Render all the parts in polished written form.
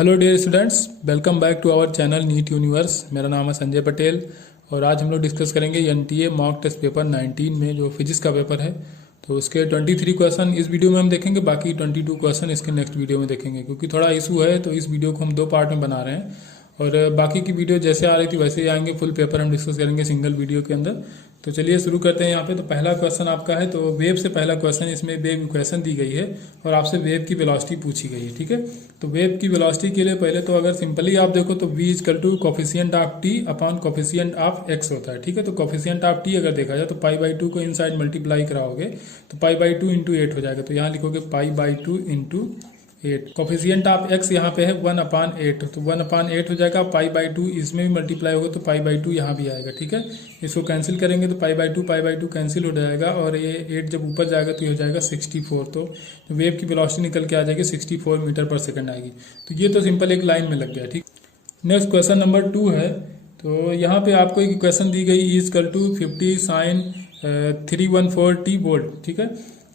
Hello dear students, welcome back to our channel NEET universe. मेरा नाम है संजय पटेल और आज हम लोग डिस्कस करेंगे एनटीए मॉक टेस्ट पेपर 19 में जो फिजिक्स का पेपर है। तो उसके 23 क्वेश्चन इस वीडियो में हम देखेंगे, बाकी 22 क्वेश्चन इसके नेक्स्ट वीडियो में देखेंगे। क्योंकि थोड़ा इशू है तो इस वीडियो को हम 2 पार्ट में बना रहे हैं और बाकी की वीडियो जैसे आ रही थी वैसे ही आएंगे। फुल पेपर हम डिस्कस करेंगे सिंगल वीडियो के अंदर। तो चलिए शुरू करते हैं यहाँ पे। तो पहला क्वेश्चन आपका है, तो वेव से पहला क्वेश्चन, इसमें वेव इक्वेशन दी गई है और आपसे वेव की वेलोसिटी पूछी गई है। ठीक है, तो वेव की वेलोसिटी के लिए पहले तो अगर सिंपली आप देखो तो v is equal to coefficient of T upon coefficient of X होता है। ठीक है, तो कोफिशियंट ऑफ टी अगर देखा जाए तो पाई/2 को इनसाइड मल्टीप्लाई कराओगे तो पाई/2 इंटू 8 हो जाएगा। तो यहाँ लिखोगे पाई/2 इंटू 8। कोफिशियंट ऑफ एक्स यहाँ पे है 1/8, तो 1/8 हो जाएगा। पाई/2 इसमें भी मल्टीप्लाई होगा तो पाई/2 यहाँ भी आएगा। ठीक है, इसको कैंसिल करेंगे तो पाई/2 कैंसिल हो जाएगा और ये 8 जब ऊपर जाएगा तो ये हो जाएगा 64। तो वेव की वेलोसिटी निकल के आ जाएगी 64 मीटर पर सेकंड आएगी। तो ये तो सिंपल एक लाइन में लग गया। ठीक, नेक्स्ट क्वेश्चन नंबर 2 है। तो यहाँ पे आपको एक इक्वेशन दी गई is equal to 50 sine 314 t volt. ठीक है,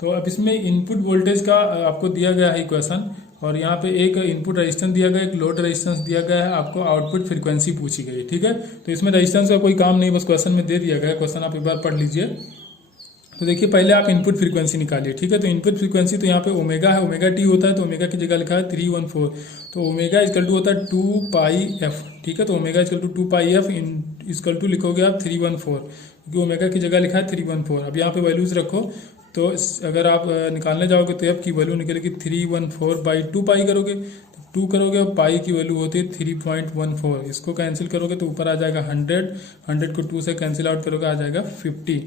तो अब इसमें इनपुट वोल्टेज का आपको दिया गया है इक्वेशन और यहाँ पे एक इनपुट रेजिस्टेंस दिया गया है, एक लोड रेजिस्टेंस दिया गया है, आपको आउटपुट फ्रीक्वेंसी पूछी गई है। ठीक है, तो इसमें रेजिस्टेंस का कोई काम नहीं, बस क्वेश्चन में दे दिया गया है। क्वेश्चन आप एक बार पढ़ लीजिए। तो देखिए पहले आप इनपुट फ्रीक्वेंसी निकालिए। ठीक है, तो इनपुट फ्रीक्वेंसी तो यहाँ पे ओमेगा है, ओमेगा टी होता है, तो ओमेगा की जगह लिखा है 314। तो ओमेगा इजकल टू होता है 2 पाई एफ। ठीक है, तो omega is equal to 2 pi f is equal to लिखोगे आप 314, क्योंकि ओमेगा की जगह लिखा है 314। अब यहाँ पे वैल्यूज रखो तो अगर आप निकालने जाओगे तो एफ की वैल्यू निकलेगी 314/2 पाई करोगे तो 2 करोगे और पाई की वैल्यू होती है 3.14। इसको कैंसिल करोगे तो ऊपर आ जाएगा 100 को 2 से कैंसिल आउट करोगे आ जाएगा 50।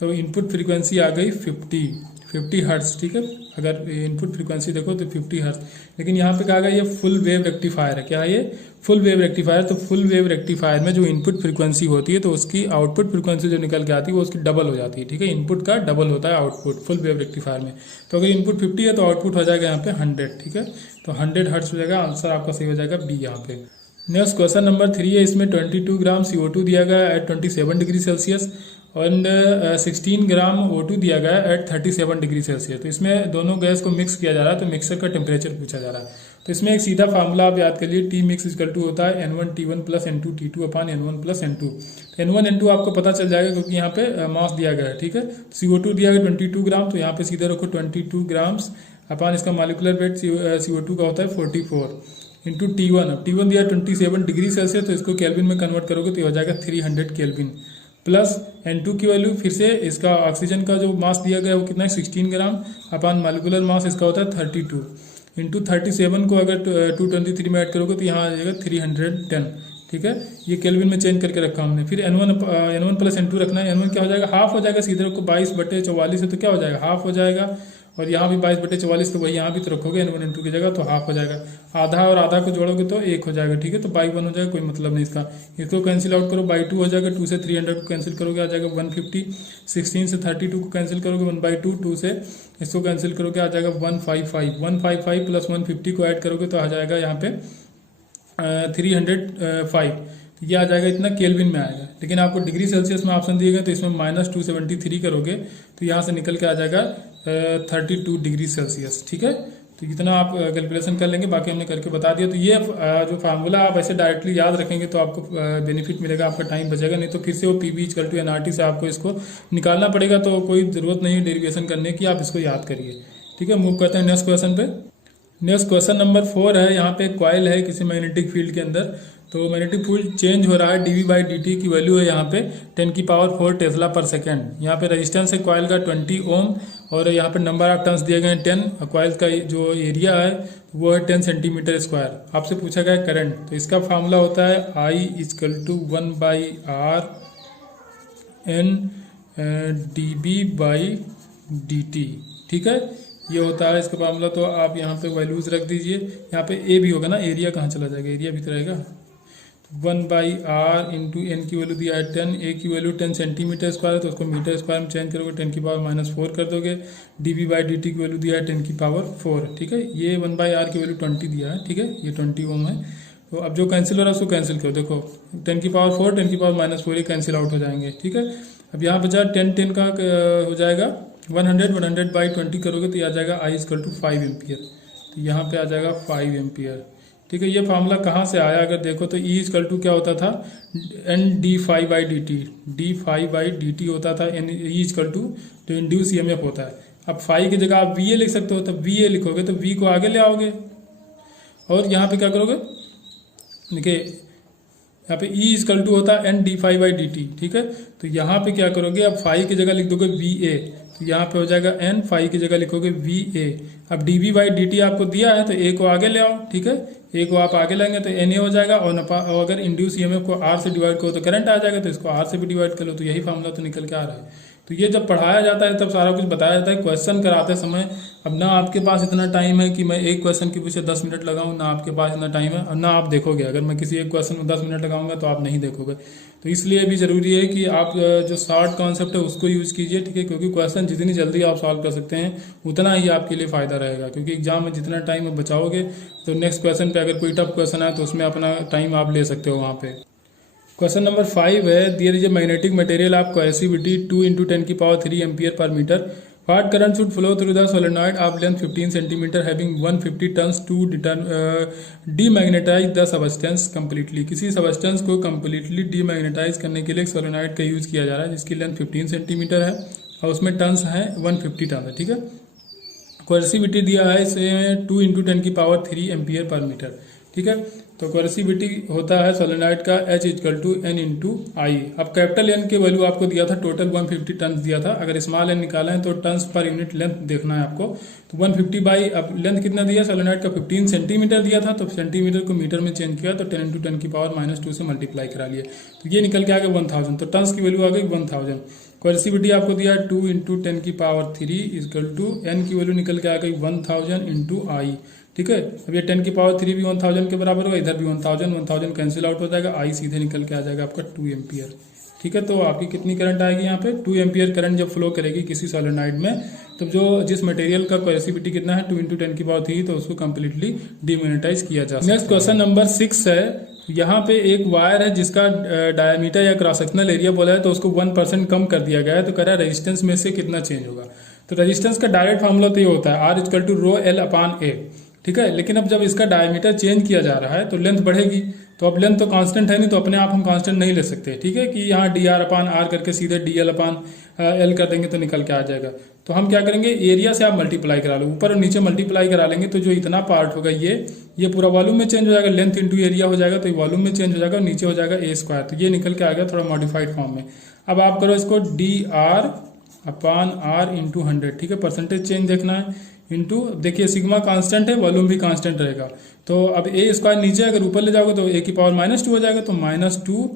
तो इनपुट फ्रीक्वेंसी आ गई 50 हर्ट्ज। ठीक है, अगर इनपुट फ्रीक्वेंसी देखो तो 50 हर्ट्ज। लेकिन यहाँ पे कहा गया ये फुल वेव रेक्टिफायर है। क्या है ये? Full wave rectifier. तो फुल वेव रेक्टिफायर में जो इनपुट फ्रीक्वेंसी होती है तो उसकी आउटपुट फ्रीक्वेंसी जो निकल के आती है वो उसकी डबल हो जाती है। ठीक है, इनपुट का डबल होता है आउटपुट फुल वेव रेक्टिफायर में। तो अगर इनपुट 50 है तो आउटपुट हो जाएगा यहाँ पे 100। ठीक है, तो 100 हर्ट्ज हो जाएगा। आंसर आपका सही हो जाएगा बी यहाँ पे। नेक्स्ट क्वेश्चन नंबर 3 है। इसमें 22 ग्राम CO2 दिया गया at 27 degree Celsius and 16 gram O2 दिया गया एट 37 डिग्री सेल्सियस। तो इसमें दोनों गैस को मिक्स किया जा रहा है, तो मिक्सर का टेम्परेचर पूछा जा रहा है। तो इसमें एक सीधा फार्मूला आप याद कर लिए, टी मिक्स इजकल टू होता है N1T1 plus N2T2 upon N1 plus N2। N1 N2 आपको पता चल जाएगा क्योंकि यहाँ पे मास दिया गया है। ठीक है, CO2 दिया गया 22 ग्राम, तो यहाँ पे सीधे रखो 22 ग्राम्स अपॉन इसका मॉलिक्यूलर वेट CO2 का होता है 44 इंटू T1। अब T1 दिया 27 डिग्री सेल्सियस, तो इसको केल्विन में कन्वर्ट करोगे तो ये हो जाएगा 300 केल्विन प्लस N2 की वैल्यू फिर से इसका ऑक्सीजन का जो मास दिया गया है वो कितना है 16 ग्राम अपॉन मॉलिक्यूलर मास इसका होता है 32 इंटू 37 को अगर 223 में ऐड करोगे तो यहाँ आ जाएगा 310। ठीक है, ये केल्विन में चेंज करके रखा हमने। फिर N1 प्लस N2 रखना है। N1 क्या हो जाएगा? हाफ हो जाएगा। सीधे को 22/44 है तो क्या हो जाएगा? हाफ हो जाएगा। और यहाँ भी 22/44 तो वही यहाँ भी तो रखोगे N1 N2 की जगह, तो हाफ हो जाएगा। आधा और आधा को जोड़ोगे तो 1 हो जाएगा। ठीक है, तो बाई 1 हो जाएगा, कोई मतलब नहीं इसका। इसको कैंसिल आउट करो, बाई 2 हो जाएगा। 2 से 300 को कैंसिल करोगे आ जाएगा 150। 16 से 32 को कैंसिल करोगे 1/2। 2 से इसको कैंसिल करोगे आ जाएगा 155। 155 प्लस 150 को ऐड करोगे तो आ जाएगा यहाँ पे 305। तो ये आ जाएगा इतना केल्विन में आएगा। लेकिन आपको डिग्री सेल्सियस में ऑप्शन दिए गए तो इसमें -273 करोगे तो यहाँ से निकल के आ जाएगा 32 डिग्री सेल्सियस। ठीक है, तो इतना आप कैलकुलेशन कर लेंगे, बाकी हमने करके बता दिया। तो ये जो फार्मूला आप ऐसे डायरेक्टली याद रखेंगे तो आपको बेनिफिट मिलेगा, आपका टाइम बचेगा। नहीं तो फिर से वो PV इक्वल टू NRT से आपको इसको निकालना पड़ेगा, तो कोई जरूरत नहीं है डेरिवेशन करने की, आप इसको याद करिए। ठीक है, मूव करते हैं नेक्स्ट क्वेश्चन पे। नेक्स्ट क्वेश्चन नंबर 4 है। यहाँ पे एक कॉइल है किसी मैग्नेटिक फील्ड के अंदर, तो मैग्नेटिक फील्ड चेंज हो रहा है। dV/dt की वैल्यू है यहाँ पे 10⁻⁴ टेस्ला पर सेकेंड। यहाँ पे रेजिस्टेंस है कॉइल का 20 ओम और यहाँ पे नंबर ऑफ टर्न्स दिए गए हैं 10। कॉइल का जो एरिया है वो है 10 सेंटीमीटर स्क्वायर। आपसे पूछा गया करंट, तो इसका फार्मूला होता है I is equal to 1/R N dB/dt। ठीक है, ये होता है इसका फार्मूला। तो आप यहाँ पे वैल्यूज रख दीजिए। यहाँ पे ए भी होगा ना, एरिया कहाँ चला जाएगा? एरिया भी तो रहेगा। 1/R इंटू एन की वैल्यू दिया है 10, ए की वैल्यू 10 सेंटीमीटर स्क्वायर है तो उसको मीटर स्क्वायर में चेंज करोगे 10⁻⁴ कर दोगे। dB/dt की वैल्यू दिया है 10⁻⁴। ठीक है, ये 1/R की वैल्यू 20 दिया है। ठीक है, ये 20 ओम है। तो अब जो कैंसिल हो रहा है उसको कैंसिल करो। देखो 10⁻⁴, 10⁻⁻⁴ ये कैंसिल आउट हो जाएंगे। ठीक है, अब यहाँ बचा 10 का हो जाएगा 100/20 करोगे तो ये आ जाएगा I इजकल टू 5 एम्पियर। तो यहाँ पे आ जाएगा 5 एम्पियर। ठीक है। ये फार्मूला कहाँ से आया अगर देखो तो E इक्वल टू क्या होता था, n d phi by d t, d phi by d t होता था, एन E इक्वल टू जो इंड्यूस ईएमएफ होता है। अब फाई की जगह आप वी ए लिख सकते हो, तो वी ए लिखोगे तो वी को आगे ले आओगे और यहाँ पे क्या करोगे, देखिए यहाँ पे E इक्वल टू होता है n d phi by d t, ठीक है। तो यहाँ पे क्या करोगे, अब फाई की जगह लिख दोगे वी ए, तो यहाँ पे हो जाएगा एन, फाई की जगह लिखोगे वी ए। अब d v by d t आपको दिया है तो ए को आगे ले आओ, ठीक है। ए को आप आगे लेंगे तो एन ए हो जाएगा, और अगर इंड्यूस ईएमएफ को आर से डिवाइड करो तो करंट आ जाएगा, तो इसको आर से भी डिवाइड कर लो, तो यही फार्मूला तो निकल के आ रहा है। तो ये जब पढ़ाया जाता है तब सारा कुछ बताया जाता है। क्वेश्चन कराते समय अब ना आपके पास इतना टाइम है कि मैं एक क्वेश्चन के पीछे 10 मिनट लगाऊं, ना आपके पास इतना टाइम है, और ना आप देखोगे। अगर मैं किसी एक क्वेश्चन में 10 मिनट लगाऊंगा तो आप नहीं देखोगे। तो इसलिए भी जरूरी है कि आप जो शॉर्ट कॉन्सेप्ट है उसको यूज कीजिए, ठीक है। क्योंकि क्वेश्चन जितनी जल्दी आप सॉल्व कर सकते हैं उतना ही आपके लिए फायदा रहेगा। क्योंकि एग्जाम में जितना टाइम बचाओगे तो नेक्स्ट क्वेश्चन पे अगर कोई टफ क्वेश्चन है तो उसमें अपना टाइम आप ले सकते हो वहाँ पे। क्वेश्चन नंबर 5 है, there is a magnetic material of coercivity 2 × 10³ ampere per metre. What current should flow through the solenoid of length 15 centimetre having 150 turns to demagnetise the substance completely. किसी सबस्टेंस को completely demagnetise करने के लिए एक solenoid का use किया जा रहा है जिसकी लेंथ 15 सेंटीमीटर है और उसमें टन्स है 150 टन है, ठीक है। कोएसिविटी दिया है इसे 2 × 10³ एम्पियर पर मीटर, ठीक है। तो कोएसिविटी होता है सोलेनॉइड का H equal to N into I. अब कैपिटल N की वैल्यू आपको दिया था, टोटल 150 टन दिया था। अगर स्मॉल n निकाला है तो टन्स पर यूनिट लेंथ देखना है आपको। तो 150 बाई, अब लेंथ कितना दिया सोलेनॉइड का 15 सेंटीमीटर दिया था, तो सेंटीमीटर को मीटर में चेंज किया तो 10 × 10⁻² से मल्टीप्लाई करा लिया, तो ये निकल के आ गया 1000। तो टन्स की वैल्यू आ गई 1000। कोएसिविटी आपको दिया है 2 × 10³ इक्वल टू n की वैल्यू निकल के आ गई 1000 इंटू आई, ठीक है। अब ये 10³ भी 1000 के बराबर होगा, इधर भी 1000 कैंसिल आउट हो जाएगा, आई सीधे निकल के आ जाएगा आपका 2 एम्पियर, ठीक है। तो आपकी कितनी करंट आएगी यहाँ पे, 2 एम्पियर करंट जब फ्लो करेगी किसी सोलेनॉइड में, तो जो जिस मटेरियल का कोएसिविटी कितना है 2 × 10³ तो उसको कंप्लीटली डीमैग्नेटाइज किया जा सकता है। नेक्स्ट क्वेश्चन नंबर 6 है, यहाँ पे एक वायर है जिसका डायमीटर या क्रॉस सेक्शनल एरिया बोला है तो उसको 1% कम कर दिया गया है। तो कह रहा है रेजिस्टेंस में से कितना चेंज होगा। तो रेजिस्टेंस का डायरेक्ट फॉर्मूला तो ये होता है R equal to rho l upon A, ठीक है। लेकिन अब जब इसका डायमीटर चेंज किया जा रहा है तो लेंथ बढ़ेगी, तो अब लेंथ तो कांस्टेंट है नहीं, तो अपने आप हम कांस्टेंट नहीं ले सकते, ठीक है। कि यहाँ dr अपॉन आर करके सीधे dl अपॉन एल कर देंगे तो निकल के आ जाएगा। तो हम क्या करेंगे, एरिया से आप मल्टीप्लाई करा लो, ऊपर और नीचे मल्टीप्लाई करा लेंगे तो जो इतना पार्ट होगा ये पूरा वॉल्यूम में चेंज हो जाएगा, लेंथ इंटू एरिया हो जाएगा तो ये वॉल्यूम में चेंज हो जाएगा और नीचे हो जाएगा a²। तो ये निकल के आ गया थोड़ा मॉडिफाइड फॉर्म में। अब आप करो इसको dr अपॉन r इंटू 100, ठीक है। परसेंटेज चेंज देखना है इंटू, देखिए सिग्मा कांस्टेंट है, वॉल्यूम भी कांस्टेंट रहेगा। तो अब a² नीचे अगर ऊपर ले जाओगे तो a⁻² हो जाएगा, तो -2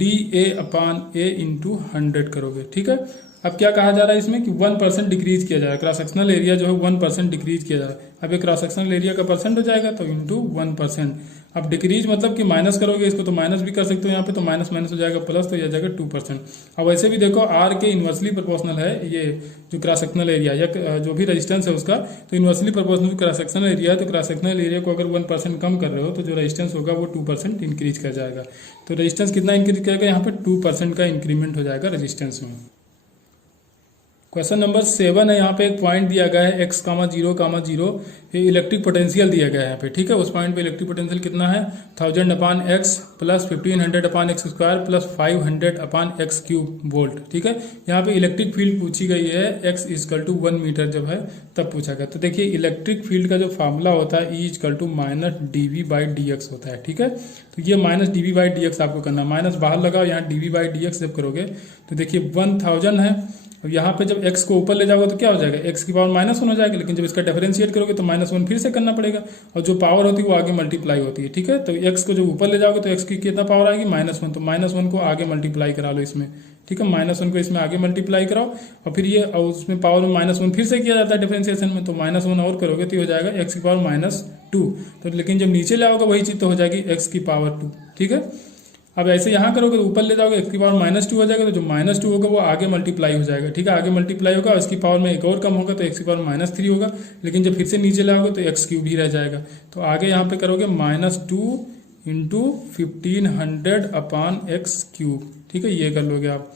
dA अपॉन a इंटू 100 करोगे, ठीक है। अब क्या कहा जा रहा है इसमें कि 1% डिक्रीज किया जाएगा, क्रॉस सेक्शनल एरिया जो है 1% डिक्रीज किया जाएगा। अब ये क्रॉस सेक्शनल एरिया का परसेंट हो जाएगा तो इंटू 1%। अब डिक्रीज मतलब कि माइनस करोगे इसको तो माइनस भी कर सकते हो यहाँ पे, तो माइनस माइनस हो जाएगा प्लस, तो यह जाएगा 2%। अब वैसे भी देखो R के इन्वर्सली प्रोपोर्शनल है ये जो क्रॉस सेक्शनल एरिया या जो भी रेजिस्टेंस है उसका, तो inversely proportional cross sectional area है। तो क्रॉस सेक्शनल एरिया को अगर 1% कम कर रहे हो तो जो रेजिस्टेंस होगा वो 2% इंक्रीज कर जाएगा। तो रेजिस्टेंस कितना इंक्रीज करेगा, यहाँ पे 2% का इंक्रीमेंट हो जाएगा रेजिस्टेंस में। क्वेश्चन नंबर 7 है, यहाँ पे एक पॉइंट दिया गया है x, 0, इलेक्ट्रिक पोटेंशियल दिया गया है यहाँ पे, ठीक है। उस पॉइंट पे इलेक्ट्रिक पोटेंशियल कितना है 1000 upon x plus 1500 upon x² plus 500 upon x³ volt, ठीक है। यहाँ पे इलेक्ट्रिक फील्ड पूछी गई है x इक्वल टू 1 मीटर जब है तब पूछा गया। तो देखिए इलेक्ट्रिक फील्ड का जो फार्मूला होता है E इक्वल टू -dV/dx होता है, ठीक है। तो ये -dV/dx आपको करना है, माइनस बाहर लगाओ, यहाँ dV/dx जब करोगे तो देखिए 1000 है। अब यहाँ पे जब x को ऊपर ले जाओगे तो क्या हो जाएगा, x की पावर -1 हो जाएगा, लेकिन जब इसका डिफरेंशिएट करोगे तो -1 फिर से करना पड़ेगा, और जो पावर होती है वो आगे मल्टीप्लाई होती है, ठीक है। तो x को जब ऊपर ले जाओगे तो x की कितना पावर आएगी -1, तो -1 को आगे मल्टीप्लाई करा लो इसमें, ठीक है। -1 को इसमें आगे मल्टीप्लाई कराओ और फिर ये और उसमें पावर में -1 फिर से किया जाता है डिफरेंशिएशन में, तो -1 और करोगे तो हो जाएगा x की पावर -2। तो लेकिन जब नीचे ले आओगे वही चीज तो हो जाएगी x की पावर 2, ठीक है। अब ऐसे यहाँ करोगे तो ऊपर ले जाओगे x की पावर -2 हो जाएगा, तो जो -2 होगा वो आगे मल्टीप्लाई हो जाएगा, ठीक है। आगे मल्टीप्लाई होगा, उसकी पावर में एक और कम होगा तो x की पावर -3 होगा, लेकिन जब फिर से नीचे लाओगे तो x³ ही रह जाएगा। तो आगे यहाँ पे करोगे -2 इंटू 1500 अपॉन x³, ठीक है। ये कर लोगे आप,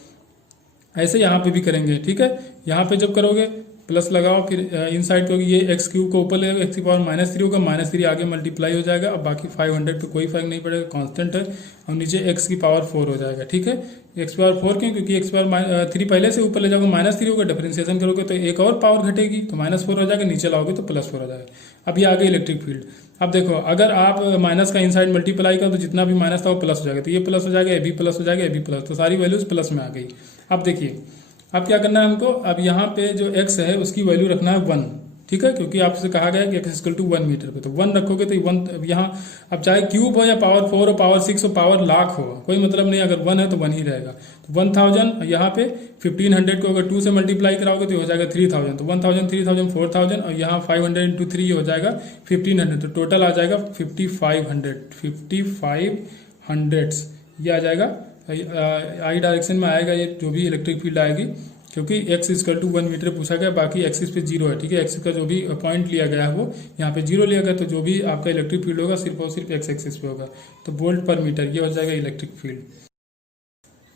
ऐसे यहाँ पे भी करेंगे, ठीक है। यहाँ पे जब करोगे प्लस लगाओ, फिर इनसाइड को ये एक्स क्यूब को ऊपर ले जाओ, एक्स की पावर -3 होगा, -3 आगे मल्टीप्लाई हो जाएगा। अब बाकी 500 पे कोई फर्क नहीं पड़ेगा, कांस्टेंट है। और नीचे एक्स की पावर 4 हो जाएगा, ठीक है। एक्स पावर 4 क्यों? क्योंकि एक्स पावर 3 पहले से ऊपर ले जाओगे -3 होगा, डिफरेंशिएशन करोगे तो एक और पावर घटेगी तो -4 हो जाएगा, नीचे लाओगे तो +4 हो जाएगा। अब ये आ गई इलेक्ट्रिक फील्ड। अब देखो अगर आप माइनस का इनसाइड मल्टीप्लाई करो तो जितना भी माइनस था वो प्लस हो जाएगा, तो ये प्लस हो जाएगा, ये भी प्लस हो जाएगा, ये भी प्लस, तो सारी वैल्यूज प्लस में आ गई। अब देखिए अब क्या करना है हमको, अब यहाँ पे जो x है उसकी वैल्यू रखना है 1, ठीक है, क्योंकि आपसे कहा गया है कि x = 1 मीटर पे, तो 1 रखोगे तो 1 यहाँ, अब चाहे क्यूब हो या पावर 4 हो, पावर 6 हो, पावर लाख हो, कोई मतलब नहीं, अगर 1 है तो 1 ही रहेगा। तो 1000 यहाँ पे 1500 को अगर 2 से मल्टीप्लाई कराओगे तो हो जाएगा 3000, तो 1000 3000 4000, और यहाँ 500 इंटू 3 हो जाएगा 1500, तो टोटल आ जाएगा 5500 ये आ जाएगा। आई डायरेक्शन में आएगा ये जो भी इलेक्ट्रिक फील्ड आएगी, क्योंकि x = 1 मीटर पूछा गया, बाकी एक्सिस पे 0 है, ठीक है। एक्सिस का जो भी पॉइंट लिया गया है वो यहाँ पे 0 लिया गया, तो जो भी आपका इलेक्ट्रिक फील्ड होगा सिर्फ और सिर्फ x एक्सिस पे होगा, तो वोल्ट पर मीटर ये हो जाएगा electric field.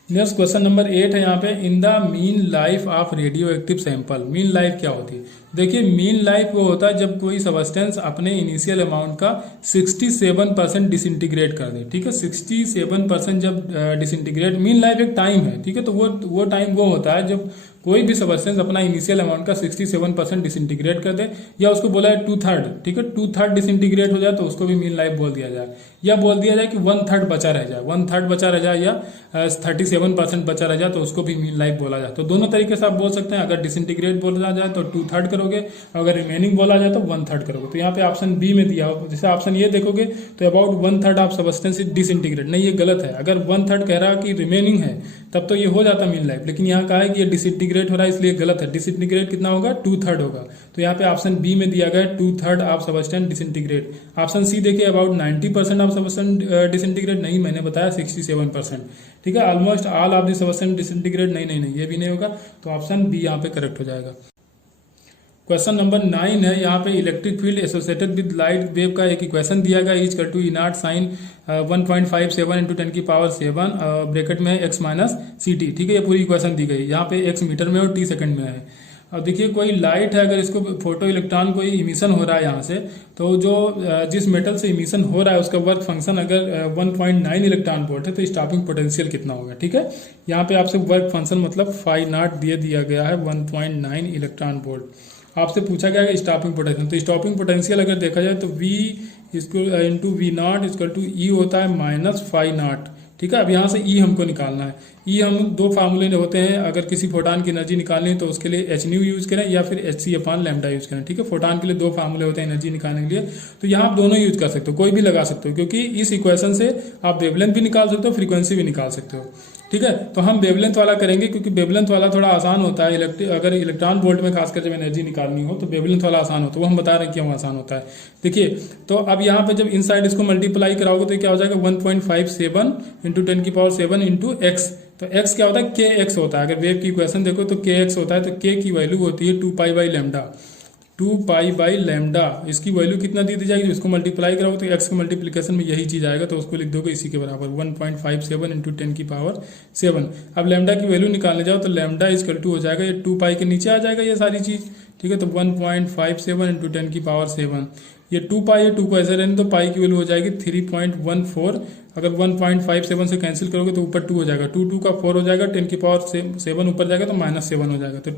Next question number 8 है यहाँ पे, in the mean life of radio active sample. Mean life क्या होती है? देखिए मीन लाइफ वो होता है जब कोई सबस्टेंस अपने इनिशियल अमाउंट का 67% डिसइंटीग्रेट कर दे, ठीक है। 67% जब डिसइंटीग्रेट, मीन लाइफ एक टाइम है, ठीक है, तो वो टाइम वो होता है जब कोई भी सबस्टेंस अपना इनिशियल अमाउंट का 67% डिसइंटीग्रेट कर दे, या उसको बोला है 2/3, ठीक है, 2/3 डिसइंटीग्रेट हो जाए तो उसको भी मीन लाइफ बोल दिया जाए, या बोल दिया जाए कि 1/3 बचा रह जाए, 1/3 बचा रह जाए, या 37% बचा रह जाए तो उसको भी मीन लाइफ बोला जाए। तो दोनों तरीके से आप बोल सकते हैं, अगर डिसइंटीग्रेट बोला जाए तो 2/3 करोगे, अगर रिमेनिंग बोला जाए तो 1/3 करोगे। तो यहाँ पे ऑप्शन बी में दिया हो, जैसे ऑप्शन ये देखोगे तो about 1/3 of substance is disintegrate, नहीं ये गलत है। अगर 1/3 कह रहा है कि रिमेनिंग है तब तो ये हो जाता मीन लाइफ, लेकिन यहाँ कहा है कि ये डिसइंटीग्रेट हो रहा है इसलिए गलत है। डिसइंटीग्रेट कितना होगा? 2/3 होगा, तो यहाँ पे ऑप्शन बी में दिया गया 2/3 of substance disintegrate. Option c देखिए अबाउट 90% ऑफ सबस्टेंस डिसइंटीग्रेट, नहीं मैंने बताया 67%, ठीक है। Almost all of the substance disintegrate, नहीं ये भी नहीं होगा, तो ऑप्शन बी यहाँ पे करेक्ट हो जाएगा। क्वेश्चन नंबर 9 है यहाँ पे, electric field associated with light wave का एक इक्वेशन दिया गया, इज = E0 sin 1.57 × 10⁷, ब्रैकेट में x - ct, ठीक है। ये पूरी इक्वेशन दी गई, यहाँ पे x मीटर में और t सेकंड में है। अब देखिए कोई लाइट है, अगर इसको फोटो इलेक्ट्रॉन कोई इमिशन हो रहा है यहाँ से, तो जो जिस मेटल से इमिशन हो रहा है उसका वर्क फंक्शन अगर 1.9 इलेक्ट्रॉन वोल्ट है तो स्टॉपिंग पोटेंशियल कितना होगा, ठीक है। यहाँ पे आपसे वर्क फंक्शन मतलब φ0 दिया गया है 1.9 इलेक्ट्रॉन वोल्ट। आपसे पूछा गया है स्टॉपिंग पोटेंशियल, तो स्टॉपिंग पोटेंशियल अगर देखा जाए तो V × V0 = E होता है -φ0, ठीक है। अब यहाँ से E हमको निकालना है। E हम दो फार्मूले होते हैं, अगर किसी फोटान की एनर्जी निकालनी है तो उसके लिए h न्यू यूज करें या फिर hc/λ यूज करें, ठीक है। फोटान के लिए दो फार्मूले होते हैं एनर्जी निकालने के लिए, तो यहाँ आप दोनों यूज कर सकते हो, कोई भी लगा सकते हो, क्योंकि इस इक्वेशन से आप वेवलेंथ भी निकाल सकते हो, फ्रीक्वेंसी भी निकाल सकते हो, ठीक है। तो हम वेवलेंथ वाला करेंगे, क्योंकि वेवलेंथ वाला थोड़ा आसान होता है। अगर इलेक्ट्रॉन वोल्ट में खासकर जब एनर्जी निकालनी हो तो वेवलेंथ वाला आसान होता है, वो हम बता रहे हैं क्यों आसान होता है। देखिए तो अब यहाँ पे जब इनसाइड इसको मल्टीप्लाई कराओगे तो क्या हो जाएगा 1.57 × 10⁷ x, तो x क्या होता है? kx होता है। अगर वेव की इक्वेशन देखो तो kx होता है, तो k की वैल्यू होती है 2π/λ, 2π/λ। इसकी वैल्यू कितना दी जाएगी? इसको मल्टीप्लाई कराओ तो x के मल्टीप्लिकेशन में यही चीज आएगा, तो उसको लिख दोगे इसी के बराबर 1.57 × 10⁷। अब लैम्डा की वैल्यू निकालने जाओ तो लैम्डा = हो जाएगा, ये 2π के नीचे आ जाएगा ये सारी चीज, ठीक है। तो 1.57 × 10⁷, ये 2π है, 2 को ऐसे रहने तो पाई की वैल्यू हो जाएगी 3.14। अगर 1.57 से कैंसिल करोगे तो ऊपर 2 हो जाएगा, 2 का 4 हो जाएगा, 10⁷ ऊपर जाएगा तो -7 हो जाएगा, तो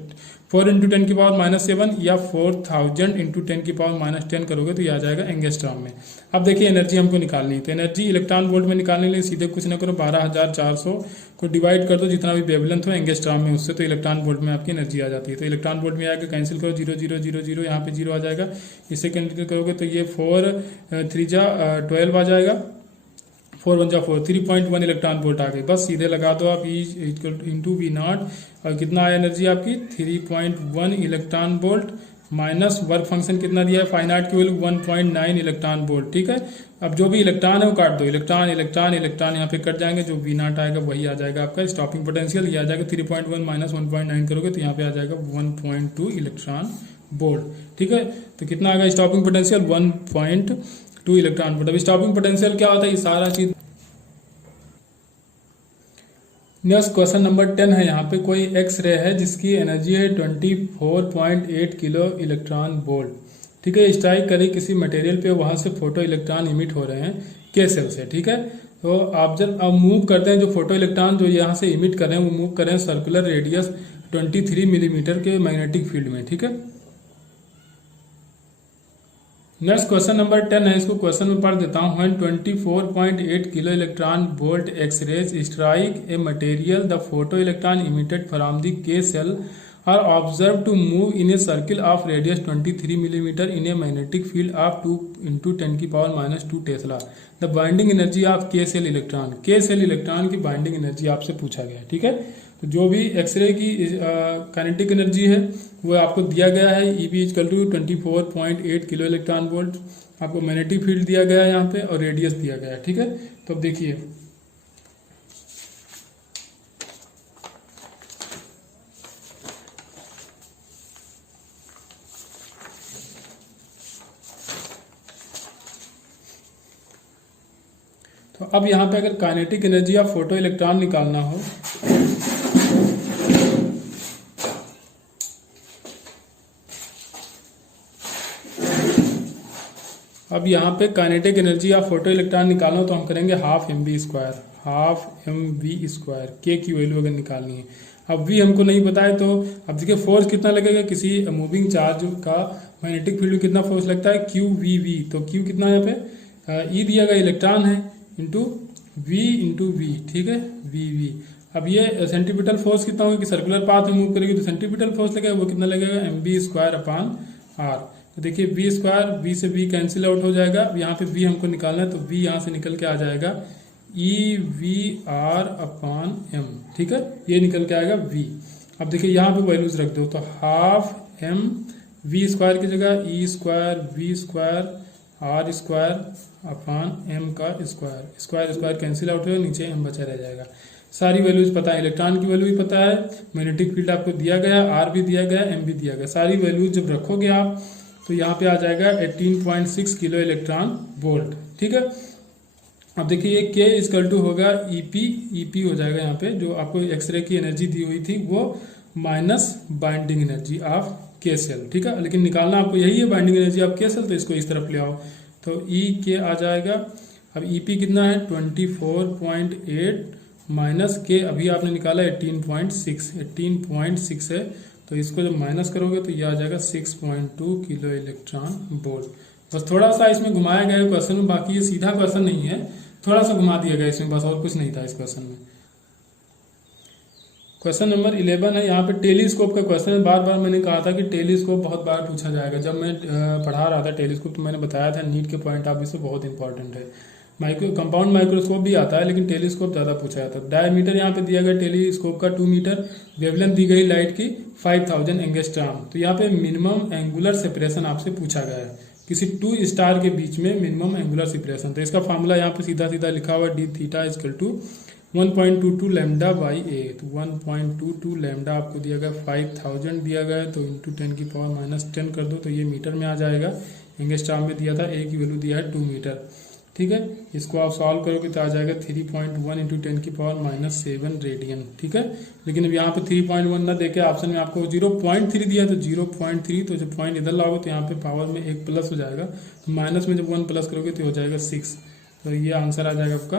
4 × 10⁻⁷ या 4000 × 10⁻10 करोगे तो ये आ जाएगा एंगस्ट्रॉम में। अब देखिए एनर्जी हमको निकालनी है, तो एनर्जी इलेक्ट्रॉन वोल्ट में निकालने के लिए सीधे कुछ ना करो 12400 को डिवाइड कर दो जितना भी वेवलेंथ हो एंगस्ट्रॉम में, उससे तो इलेक्ट्रॉन वोल्ट में आपकी एनर्जी आ जाती है। तो इलेक्ट्रॉन वोल्ट में आकर कैंसिल करो 0 0 0 0, यहाँ पे 0 आ जाएगा, इससे कैंसिल करोगे तो ये 4 3 जा 12 आ जाएगा, 4 1 जा 4, 3.1 इलेक्ट्रॉन वोल्ट आ गई। बस सीधे लगा दो आप E × V0, और कितना आया एनर्जी आपकी 3.1 electron volt minus work function कितना दिया है φ0 की वैल्यू 1.9 इलेक्ट्रॉन वोल्ट, ठीक है। अब जो भी इलेक्ट्रॉन है वो काट दो, इलेक्ट्रॉन यहाँ पे कट जाएंगे, जो V0 आएगा वही आ जाएगा आपका स्टॉपिंग पोटेंशियल, ये आ जाएगा 3.1 - 1.9 करोगे तो यहाँ पे आ जाएगा 1.2 इलेक्ट्रॉन वोल्ट, ठीक है। तो कितना आ गया स्टॉपिंग पोटेंशियल 1.2 इलेक्ट्रॉन वोल्ट। अब स्टॉपिंग पोटेंशियल क्या होता है, ये सारा चीज नेक्स्ट क्वेश्चन नंबर 10 है। यहाँ पे कोई एक्स रे है जिसकी एनर्जी है 24.8 किलो इलेक्ट्रॉन वोल्ट। ठीक है, स्ट्राइक करे किसी मटेरियल पे, वहां से फोटो इलेक्ट्रॉन इमिट हो रहे हैं के सेल से। ठीक है, तो आप जब अब मूव करते हैं, जो फोटो इलेक्ट्रॉन जो यहाँ से इमिट कर रहे हैं वो मूव कर रहे हैं सर्कुलर रेडियस 23 मिलीमीटर के मैग्नेटिक फील्ड में। ठीक है, नेक्स्ट क्वेश्चन नंबर 10 है, इसको क्वेश्चन में पढ़ देता हूं। 24.8 kilo electron volt X rays strike a material, the photo electron emitted from the K shell are observe to move in a circle of radius 23 millimetre in a magnetic field of 2 × 10⁻² tesla. The binding energy of K shell electron, K shell electron की binding energy आपसे पूछा गया है। ठीक है, तो जो भी एक्सरे की काइनेटिक एनर्जी है वो आपको दिया गया है। Eb = 24.8 kilo electron volt. आपको मैग्नेटिक फील्ड दिया गया है यहाँ पे और रेडियस दिया गया है। ठीक है, तो अब देखिए तो अब यहाँ पे अगर kinetic energy of photo electron निकालना हो अब यहाँ पे kinetic energy of photo electron निकालना हो तो हम करेंगे हाफ एम वी स्क्वायर। के की वैल्यू अगर निकालनी है, अब वी हमको नहीं पता है, तो अब देखिए फोर्स कितना लगेगा, किसी मूविंग चार्ज का मैग्नेटिक फील्ड में कितना फोर्स लगता है, क्यू वी वी। तो क्यू कितना है यहाँ पे, ई दिया गया इलेक्ट्रॉन है इंटू वी। ठीक है, वी। अब ये सेंट्रीपिटल फोर्स कितना होगा कि सर्कुलर पाथ में मूव करेगी तो सेंट्रीपिटल फोर्स लगेगा, वो कितना लगेगा, mv²/r। तो देखिए v², v से v कैंसिल आउट हो जाएगा। अब यहाँ पे v हमको निकालना है तो v यहाँ से निकल के आ जाएगा EV/R/m। ठीक है, ये निकल के आएगा v। अब देखिए यहाँ पे वैल्यूज रख दो तो हाफ m v² की जगह E²v²R²/m का स्क्वायर कैंसिल आउट होगा, नीचे m बचा रह जाएगा। सारी वैल्यूज पता है, इलेक्ट्रॉन की वैल्यू भी पता है, मैग्नेटिक फील्ड आपको दिया गया, r भी दिया गया, m भी दिया गया। सारी वैल्यूज जब रखोगे आप तो यहाँ पे आ जाएगा 18.6 किलो इलेक्ट्रॉन वोल्ट। ठीक है, अब देखिए ये K = होगा EP हो जाएगा यहाँ पे, जो आपको एक्सरे की एनर्जी दी हुई थी वो minus binding energy of K cell. ठीक है, लेकिन निकालना आपको यही है binding energy of K cell, तो इसको इस तरफ ले आओ तो EK आ जाएगा। अब EP कितना है 24.8 माइनस के अभी आपने निकाला 18.6 है, तो इसको जब माइनस करोगे तो ये आ जाएगा 6.2 किलो इलेक्ट्रॉन वोल्ट। बस थोड़ा सा इसमें घुमाया गया है क्वेश्चन में, बाकी ये सीधा क्वेश्चन नहीं है, थोड़ा सा घुमा दिया गया इसमें, बस और कुछ नहीं था इस क्वेश्चन में। क्वेश्चन नंबर 11 है, यहाँ पे टेलीस्कोप का क्वेश्चन है। बार बार मैंने कहा था कि टेलीस्कोप बहुत बार पूछा जाएगा। जब मैं पढ़ा रहा था टेलीस्कोप तो मैंने बताया था नीट के पॉइंट ऑफ व्यू से बहुत इंपॉर्टेंट है। कंपाउंड माइक्रोस्कोप भी आता है लेकिन टेलीस्कोप ज्यादा पूछा जाता है। डायमीटर यहाँ पे दिया गया टेलीस्कोप का 2 मीटर, वेवलेंथ दी गई लाइट की 5000 एंगस्ट्रॉम। तो यहाँ पे मिनिमम एंगुलर सेपरेशन आपसे पूछा गया है, किसी 2 स्टार के बीच में मिनिमम एंगुलर सेपरेशन। तो इसका फॉर्मूला यहाँ पे सीधा सीधा लिखा हुआ d थीटा = 1.22 लैम्डा बाई ए। तो 1.22 लैम्डा आपको दिया गया, 5000 दिया गया है तो इंटू 10⁻−10 कर दो तो ये मीटर में आ जाएगा। एंगस्ट्रॉम में दिया था, ए की वैल्यू दिया है 2 मीटर। ठीक है, इसको आप सॉल्व करोगे तो आ जाएगा 3.1 × 10⁻⁷ रेडियन। ठीक है, लेकिन अब यहाँ पे 3.1 ना देके ऑप्शन में आपको 0.3 दिया तो 0.3, तो जब पॉइंट इधर लाओगे तो यहाँ पे पावर में 1 प्लस हो जाएगा, तो माइनस में जब 1 प्लस करोगे तो हो जाएगा 6। तो ये आंसर आ जाएगा आपका।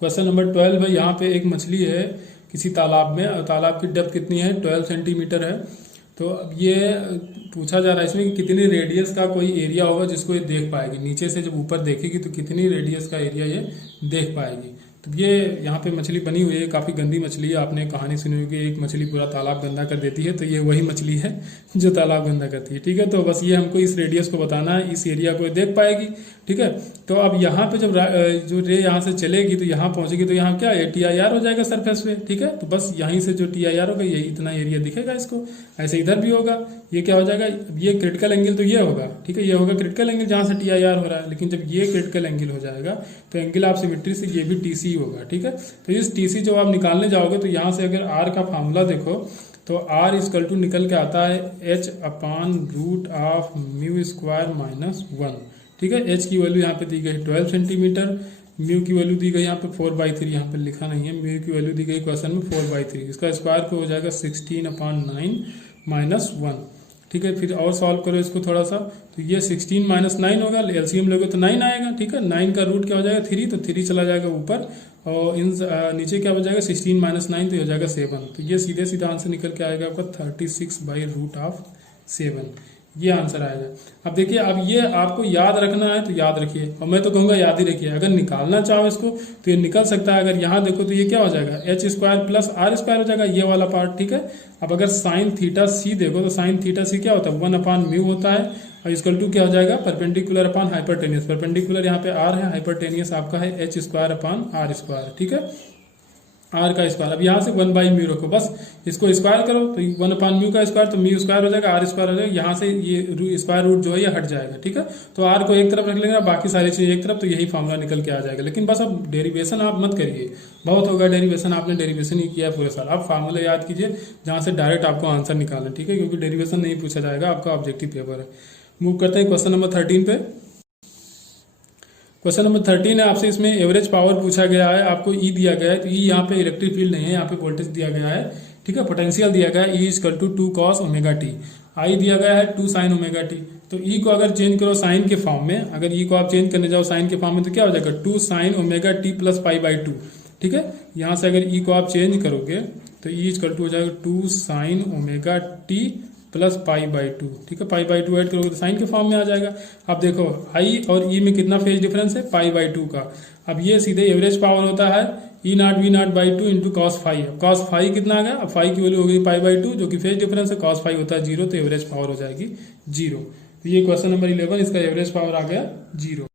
क्वेश्चन नंबर 12 है, यहाँ पे एक मछली है किसी तालाब में और तालाब की डेप्थ कितनी है 12 सेंटीमीटर है। तो अब ये पूछा जा रहा है इसमें कि कितनी रेडियस का कोई एरिया होगा जिसको ये देख पाएगी, नीचे से जब ऊपर देखेगी तो कितनी रेडियस का एरिया ये देख पाएगी। तो ये यहाँ पे मछली बनी हुई है, काफी गंदी मछली है। आपने कहानी सुनी होगी एक मछली पूरा तालाब गंदा कर देती है, तो ये वही मछली है जो तालाब गंदा करती है। ठीक है, तो बस ये हमको इस रेडियस को बताना है, इस एरिया को देख पाएगी। ठीक है, तो अब यहाँ पे जब जो रे यहाँ से चलेगी तो यहाँ पहुंचेगी तो यहाँ क्या है TIR हो जाएगा सरफेस पे। ठीक है, तो बस यहीं से जो TIR होगा यही इतना एरिया दिखेगा इसको। ऐसे इधर भी होगा, ये क्या हो जाएगा, ये क्रिटिकल एंगल तो ये होगा। ठीक है, ये होगा क्रिटिकल एंगल जहां से TIR हो रहा है, लेकिन जब ये क्रिटिकल एंगल हो जाएगा तो एंगल ऑफ सिमेट्री से ये भी TC होगा। ठीक है, तो इस TC जब आप निकालने जाओगे तो यहाँ से अगर R का फार्मूला देखो तो R = निकल के आता है h/√μ² - 1। ठीक है, h की वैल्यू यहाँ पे दी गई 12 सेंटीमीटर, म्यू की वैल्यू दी गई यहाँ पे 4/3, यहाँ पे लिखा नहीं है, म्यू की वैल्यू दी गई क्वेश्चन में 4/3, इसका स्क्वायर को हो जाएगा 16/9 - 1। ठीक है, फिर और सॉल्व करो इसको थोड़ा सा, तो ये 16 - 9 होगा, एलसीएम लोगे तो 9 आएगा। ठीक है, 9 का रूट क्या हो जाएगा 3, तो 3 चला जाएगा ऊपर, और इन नीचे क्या हो जाएगा 16 - 9, तो ये हो जाएगा 7। तो ये सीधे सीधा आंसर निकल के आएगा आपका 36/√7, ये आंसर आएगा। अब देखिए, अब ये आपको याद रखना है तो याद रखिए, और मैं तो कहूँगा याद ही रखिए। अगर निकालना चाहो इसको तो ये निकल सकता है। अगर यहाँ देखो तो ये क्या हो जाएगा h² + r² हो जाएगा, ये वाला पार्ट। ठीक है, अब अगर साइन थीटा सी देखो तो साइन थीटा सी क्या होता है 1/μ होता है, और इसकल टू क्या हो जाएगा परपेंडिकुलर अपॉन हाइपरटेनियस। परपेंडिकुलर यहाँ पे r है, हाइपरटेनियस आपका है h²/r²। ठीक है, आर का स्क्वायर। अब यहाँ से 1/μ रखो, बस इसको स्क्वायर करो तो 1/μ का स्क्वायर, तो म्यू स्क्वायर हो जाएगा, आर स्क्वायर हो जाएगा। यहाँ से ये स्क्वायर रूट जो है ये हट जाएगा। ठीक है, तो आर को एक तरफ रख लेंगे, बाकी सारी चीज एक तरफ, तो यही फॉर्मूला निकल के आ जाएगा। लेकिन बस अब डेरिवेशन आप मत करिए, बहुत होगा डेरिवेशन, आपने डेरिवेशन ही किया पूरे साल। आप फार्मूला याद कीजिए जहाँ से डायरेक्ट आपको आंसर निकालना। ठीक है, क्योंकि डेरिवेशन नहीं पूछा जाएगा, आपका ऑब्जेक्टिव पेपर है। मूव करते हैं क्वेश्चन नंबर 13 पे। क्वेश्चन नंबर 13 है आपसे, इसमें एवरेज पावर पूछा गया है, आपको ई दिया गया है। तो ई यहाँ पे इलेक्ट्रिक फील्ड नहीं है, यहाँ पे वोल्टेज दिया गया है। ठीक है, पोटेंशियल दिया गया है ई = 2 cos ωt, आई दिया गया है 2 sin ωt। तो ई को अगर चेंज करो साइन के फॉर्म में, अगर ई को आप चेंज करने जाओ साइन के फॉर्म में, तो क्या हो जाएगा 2 sin ωt + π/2। ठीक है, यहाँ से अगर ई को आप चेंज करोगे तो ई = हो जाएगा 2 sin ωt + π/2। ठीक है, π/2 ऐड करोगे तो साइन के फॉर्म में आ जाएगा। अब देखो आई और ई में कितना फेज डिफरेंस है π/2 का। अब ये सीधे एवरेज पावर होता है E0V0/2 × cos φ। cos φ कितना आ गया, अब φ की वैल्यू हो गई π/2, जो कि फेज डिफरेंस है, cos φ होता है 0, तो एवरेज पावर हो जाएगी 0। तो ये क्वेश्चन नंबर 11, इसका एवरेज पावर आ गया 0।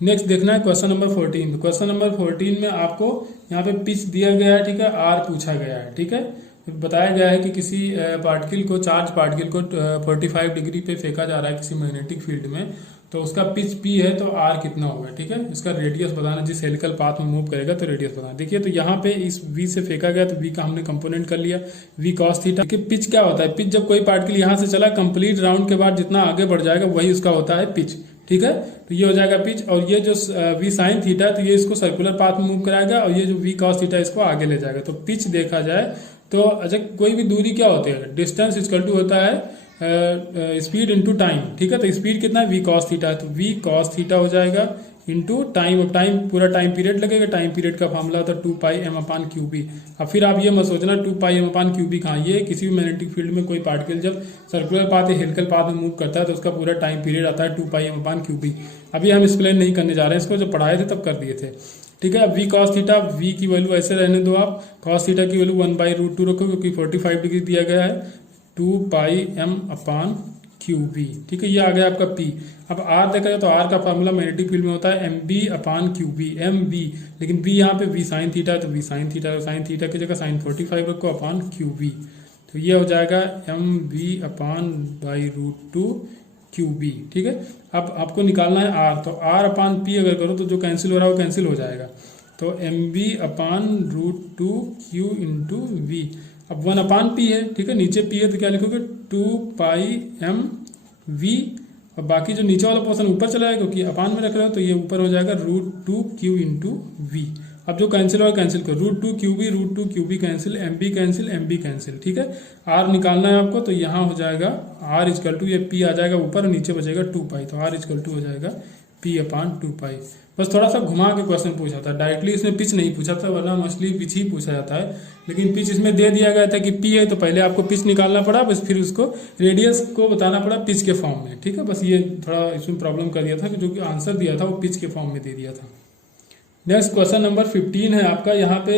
नेक्स्ट देखना है क्वेश्चन नंबर 14। क्वेश्चन नंबर 14 में आपको यहाँ पे पिच दिया गया है। ठीक है, आर पूछा गया है। ठीक है, बताया गया है कि किसी पार्टिकल को, चार्ज पार्टिकल को 45 डिग्री पे फेंका जा रहा है किसी मैग्नेटिक फील्ड में, तो उसका पिच पी है, तो आर कितना होगा। ठीक है, इसका रेडियस बताना, जिस हेलिकल पाथ में मूव करेगा तो रेडियस बताना। देखिए, तो यहाँ पे इस वी से फेंका गया, तो वी का हमने कंपोनेंट कर लिया v cos थीटा। देखिए पिच क्या होता है, पिच जब कोई पार्टिकल यहाँ से चला, कंप्लीट राउंड के बाद जितना आगे बढ़ जाएगा वही उसका होता है पिच। ठीक है, तो ये हो जाएगा पिच, और ये जो v sin थीटा है तो ये इसको सर्कुलर पाथ में मूव कराएगा, और ये जो v cos थीटा इसको आगे ले जाएगा। तो पिच देखा जाए तो अच्छा, कोई भी दूरी क्या होती है, डिस्टेंस = होता है स्पीड इंटू टाइम। ठीक है, तो स्पीड कितना है v cos थीटा है, तो v cos थीटा हो जाएगा इंटू टाइम। अब टाइम पूरा टाइम पीरियड लगेगा, टाइम पीरियड का फॉर्मूला होता है 2πm/qb। अब फिर आप ये मत सोचना 2πm/qb कहाँ, ये किसी भी मैग्नेटिक फील्ड में कोई पार्टिकल जब सर्कुलर पाथ या हेलिकल पाथ में मूव करता है तो उसका पूरा टाइम पीरियड आता है 2πm/qb। अभी हम एक्सप्लेन नहीं करने जा रहे हैं इसको, जब पढ़ाए थे तब कर दिए थे। ठीक है, अब v cos थीटा, v की वैल्यू ऐसे रहने दो आप, cos थीटा की वैल्यू 1/√2 रखो, क्योंकि 45 डिग्री दिया गया है, 2πm/qb। ठीक है, ये आ गया आपका p। अब r देखा जाए तो r का फार्मूला मैग्नेटिक फील्ड में होता है mb/qb, mb, लेकिन b यहाँ पे v sin थीटा है, तो v sin theta, sin theta की जगह sin 45 रखो अपॉन qb, तो ये हो जाएगा mb/√2 qb। ठीक है, अब आपको निकालना है r, तो r/p अगर करो तो जो कैंसिल हो रहा है वो कैंसिल हो जाएगा, तो mb/√2 q × v। अब 1/p है। ठीक है, नीचे p है तो क्या लिखोगे 2πmv, और बाकी जो नीचे वाला पोर्शन ऊपर चला जाएगा, क्योंकि अपान में रख रहे हो तो ये ऊपर हो जाएगा √2 q × v। अब जो कैंसिल होगा कैंसिल करो, √2 qb, √2 qb cancel, mb cancel, mb cancel. ठीक है, r निकालना है आपको, तो यहाँ हो जाएगा r = ये p आ जाएगा ऊपर, और नीचे बचेगा 2π, तो r = हो जाएगा p/2π। बस थोड़ा सा घुमा के क्वेश्चन पूछा था, डायरेक्टली इसमें पिच नहीं पूछा था, वरना मोस्टली पिच ही पूछा जाता है। लेकिन पिच इसमें दे दिया गया था कि p है, तो पहले आपको पिच निकालना पड़ा, बस फिर उसको रेडियस को बताना पड़ा पिच के फॉर्म में। ठीक है, बस ये थोड़ा इसमें प्रॉब्लम कर दिया था कि जो कि आंसर दिया था वो पिच के फॉर्म में दे दिया था। नेक्स्ट क्वेश्चन नंबर 15 है आपका। यहाँ पे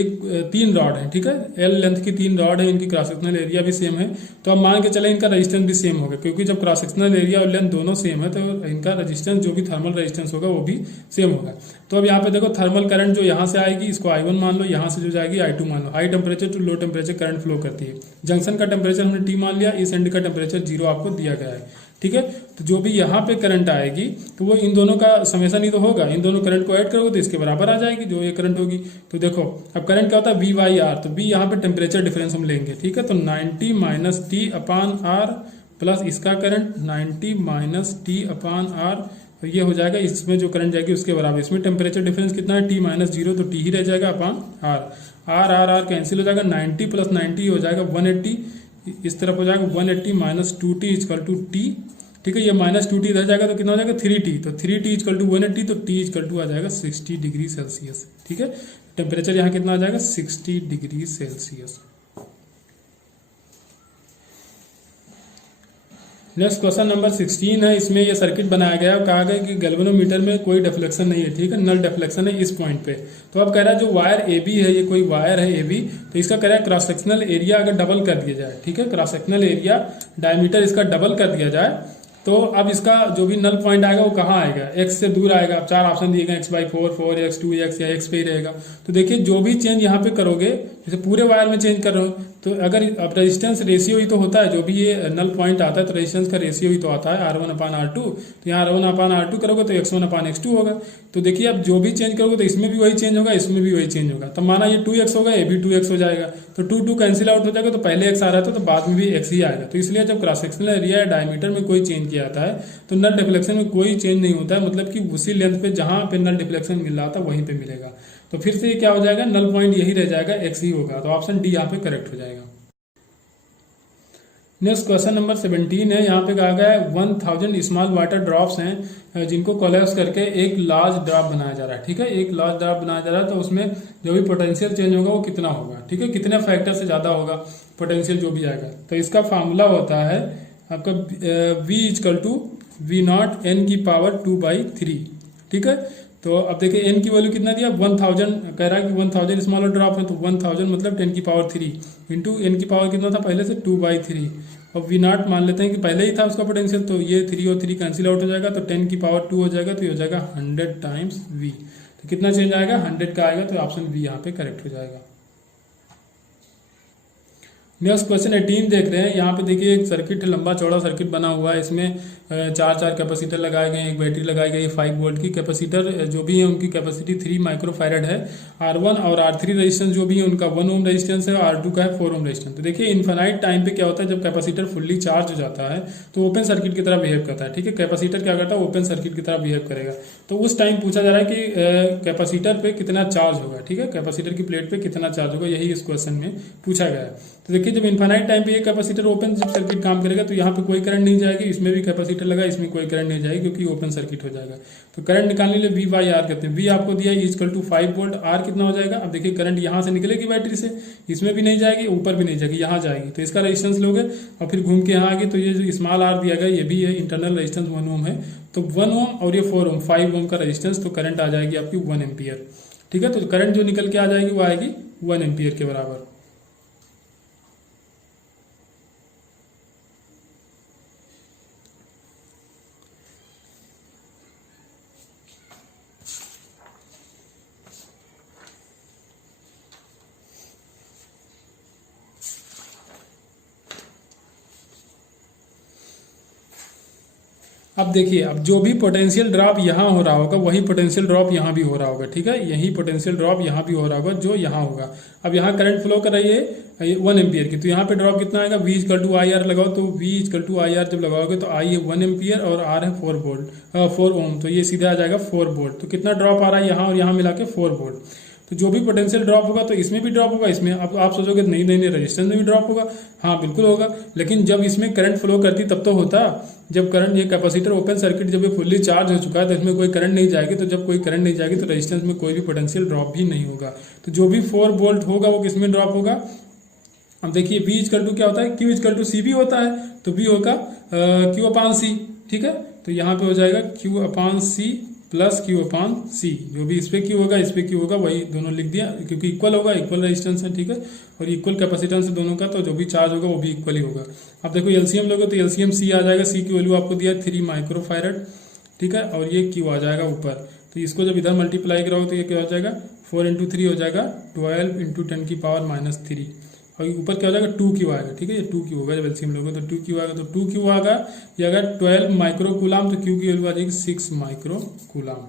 एक 3 रॉड है। ठीक है, एल लेंथ की 3 रॉड है, इनकी क्रॉस सेक्शनल एरिया भी सेम है, तो अब मान के चले इनका रेजिस्टेंस भी सेम होगा, क्योंकि जब क्रॉस सेक्शनल एरिया और लेंथ दोनों सेम है तो इनका रेजिस्टेंस, जो भी थर्मल रेजिस्टेंस होगा वो भी सेम होगा। तो अब यहाँ पे देखो, थर्मल करंट जो यहाँ से आएगी इसको I1 मान लो, यहाँ से जो जाएगी I2 मान लो। High temperature to low temperature current flow करती है। जंक्शन का टेम्परेचर हमने T मान लिया, इस एंड का टेम्परेचर 0 आपको दिया गया है। ठीक है, तो जो भी यहाँ पे करंट आएगी तो वो इन दोनों का समेशन ही तो होगा, इन दोनों करंट को ऐड करोगे तो इसके बराबर आ जाएगी जो ये करंट होगी। तो देखो अब करंट क्या होता है V/R, तो V यहाँ पे टेम्परेचर डिफरेंस हम लेंगे। ठीक है, तो 90 - T/R प्लस इसका current 90 minus t upon r, और ये हो जाएगा इसमें जो करंट जाएगी उसके बराबर। इसमें टेम्परेचर डिफरेंस कितना है, टी माइनस 0, तो टी ही रह जाएगा upon R. R R R cancel हो जाएगा, 90 प्लस 90 हो जाएगा 180, इस तरफ हो जाएगा 180 minus 2t is equal to T. ठीक है, ये माइनस 2t इधर जाएगा तो कितना हो जाएगा 3t, तो 3t इजकल टू 180, तो t इजकल टू आ जाएगा 60 डिग्री सेल्सियस। ठीक है, टेम्परेचर यहाँ कितना आ जाएगा 60 degree Celsius. Next question number 16 है। इसमें ये सर्किट बनाया गया है, कहा गया कि गैल्वेनोमीटर में कोई डिफ्लेक्शन नहीं है। ठीक है, नल डिफ्लेक्शन है इस पॉइंट पे। तो अब कह रहा है जो वायर ए बी है, ये कोई वायर है ए बी, तो इसका कह रहा है क्रॉस सेक्शनल एरिया अगर डबल कर दिया जाए, ठीक है, क्रॉस सेक्शनल एरिया डायमीटर इसका डबल कर दिया जाए, तो अब इसका जो भी नल पॉइंट आएगा वो कहाँ आएगा, एक्स से दूर आएगा। अब 4 ऑप्शन दिए गए, x/4, 4x, 2x या x पे ही रहेगा। तो देखिए जो भी चेंज यहाँ पे करोगे, जैसे पूरे वायर में चेंज कर रहे हो, तो अगर अब रेजिस्टेंस रेशियो ही तो होता है, जो भी ये नल पॉइंट आता है तो रेजिस्टेंस का रेशियो ही तो आता है R1/R2। तो यहाँ R1/R2 करोगे तो X1/X2 होगा। तो देखिए अब जो भी चेंज करोगे तो इसमें भी वही चेंज होगा, इसमें भी वही चेंज होगा। तो माना ये 2x होगा, ये भी 2x हो जाएगा, तो 2 कैंसिल आउट हो जाएगा, तो पहले x आ रहा था तो बाद में भी x ही आएगा। तो इसलिए जब क्रॉस सेक्शनल एरिया या डायमीटर में कोई चेंज किया जाता है तो नल डिफ्लेक्शन में कोई चेंज नहीं होता है, मतलब कि उसी लेंथ पे जहां पे नल डिफ्लेक्शन मिल रहा था वहीं पे मिलेगा। तो फिर से ये क्या हो जाएगा, नल पॉइंट यही रह जाएगा, x ही होगा। तो ऑप्शन डी यहाँ पे करेक्ट हो जाएगा। नेक्स्ट क्वेश्चन नंबर 17 है। यहाँ पे कहा गया है 1000 स्मॉल वाटर ड्रॉप्स हैं जिनको कोलैप्स करके एक लार्ज ड्रॉप बनाया जा रहा है। ठीक है, एक लार्ज ड्रॉप बनाया जा रहा है, तो उसमें जो भी पोटेंशियल चेंज होगा वो कितना होगा, ठीक है, कितने फैक्टर से ज्यादा होगा पोटेंशियल जो भी आएगा। तो इसका फॉर्मूला होता है आपका v is equal to v0 n की पावर 2/3। ठीक है, तो अब देखिए n की वैल्यू कितना दिया, 1000 कह रहा है कि 1000 स्मॉलर ड्रॉप है, तो 1000 मतलब 10 की पावर 3 इंटू n की पावर कितना था पहले से 2/3, और v0 मान लेते हैं कि पहले ही था उसका पोटेंशियल, तो ये 3 और 3 कैंसिल आउट हो जाएगा, तो 10 की पावर 2 हो जाएगा, तो ये हो जाएगा 100 टाइम्स v। तो कितना चेंज आएगा, 100 का आएगा, तो ऑप्शन बी यहाँ पे करेक्ट हो जाएगा। नेक्स्ट क्वेश्चन 18 देख रहे हैं। यहाँ पे देखिए एक सर्किट, लंबा चौड़ा सर्किट बना हुआ है। इसमें 4 कैपेसिटर लगाए गए हैं, एक बैटरी लगाई गई है 5 वोल्ट की। कैपेसिटर जो भी है उनकी कैपेसिटी 3 माइक्रोफैरड है। R1 और R3 रेजिस्टेंस जो भी है उनका 1 ओम रेजिस्टेंस है, और R2 का है 4 ओम रेजिस्टेंस। तो देखिए इन्फिनाइट टाइम पे क्या होता है, जब कैपेसिटर फुल्ली चार्ज हो जाता है तो ओपन सर्किट की तरह बिहेव करता है। ठीक है, कैपेसिटर क्या करता है, ओपन सर्किट की तरह बिहेव करेगा। तो उस टाइम पूछा जा रहा है कि कैपेसिटर पे कितना चार्ज होगा। ठीक है, कैपेसिटर की प्लेट पे कितना चार्ज होगा, यही इस क्वेश्चन में पूछा गया है। तो देखिए जब इन्फिनाइट टाइम पे ये कैपेसिटर ओपन सर्किट काम करेगा तो यहाँ पे कोई करंट नहीं जाएगी, इसमें भी कैपेसिटर लगा, इसमें कोई करंट नहीं जाएगी क्योंकि ओपन सर्किट हो जाएगा। तो करंट निकालने के लिए V/R कहते हैं। V आपको दिया है इक्वल टू 5 वोल्ट, R कितना हो जाएगा। अब देखिए करंट यहाँ से निकलेगी बैटरी से, इसमें भी नहीं जाएगी, ऊपर भी नहीं जाएगी, यहाँ जाएगी, तो इसका रेजिस्टेंस लोगे और फिर घूम के यहाँ आगे, तो ये जो स्मॉल r दिया गया ये भी है, इंटरनल रेजिस्टेंस 1 ओम है, तो 1 ओम और ये 4 ओम 5 ओम का रेजिस्टेंस, तो करंट आ जाएगी आपकी 1 एम्पियर। ठीक है, तो करंट जो निकल के आ जाएगी वो आएगी 1 एम्पियर के बराबर। अब देखिए, अब जो भी पोटेंशियल ड्रॉप यहाँ हो रहा होगा वही पोटेंशियल ड्रॉप यहाँ भी हो रहा होगा। ठीक है, यही पोटेंशियल ड्रॉप यहाँ भी हो रहा होगा जो यहाँ होगा। अब यहाँ करंट फ्लो कर रही है 1 एम्पियर की, तो यहाँ पे ड्रॉप कितना आएगा, V equal to i r लगाओ, तो V equal to i r जब लगाओगे तो I है 1 एम्पियर और R है 4 ओम, तो ये सीधा आ जाएगा 4 वोल्ट। तो कितना ड्रॉप आ रहा है यहाँ और यहाँ मिला के 4 वोल्ट। तो जो भी पोटेंशियल ड्रॉप होगा तो इसमें भी ड्रॉप होगा, इसमें। अब आप सोचोगे नहीं नहीं नहीं रेजिस्टेंस में भी ड्रॉप होगा, हाँ बिल्कुल होगा, लेकिन जब इसमें करंट फ्लो करती तब तो होता, जब करंट, ये कैपेसिटर ओपन सर्किट जब ये फुल्ली चार्ज हो चुका है तो इसमें कोई करंट नहीं जाएगी, तो जब कोई करंट नहीं जाएगी तो रेजिस्टेंस में कोई भी पोटेंशियल ड्रॉप भी नहीं होगा। तो जो भी 4 वोल्ट होगा वो किसमें ड्रॉप होगा। अब देखिए V इक्वल टू क्या होता है, Q इक्वल टू C भी होता है, तो V होगा Q/C। ठीक है, तो यहाँ पे हो जाएगा Q/C प्लस Q/C, जो भी इस पे Q होगा इस पे Q होगा, वही दोनों लिख दिया क्योंकि इक्वल होगा, इक्वल रेजिस्टेंस है। ठीक है, और इक्वल कैपेसिटेंस है दोनों का, तो जो भी चार्ज होगा वो भी इक्वल ही होगा। अब देखो एलसीएम लोगे तो एलसीएम C आ जाएगा, C की वैल्यू आपको दिया 3 माइक्रोफैरड। ठीक है, और ये Q आ जाएगा ऊपर, तो इसको जब इधर मल्टीप्लाई कराओगे तो ये क्या हो जाएगा, 4 इंटू 3 हो जाएगा 12 इंटू 10 की पावर -3, और ऊपर क्या हो जाएगा 2Q आएगा। ठीक है, ये 2Q होगा, जब एलसीएम लोगे तो 2Q आएगा, तो 2Q आएगा, ये अगर 12 माइक्रो कूलाम, तो Q की वैल्यू आ जाएगी 6 माइक्रो कूलाम।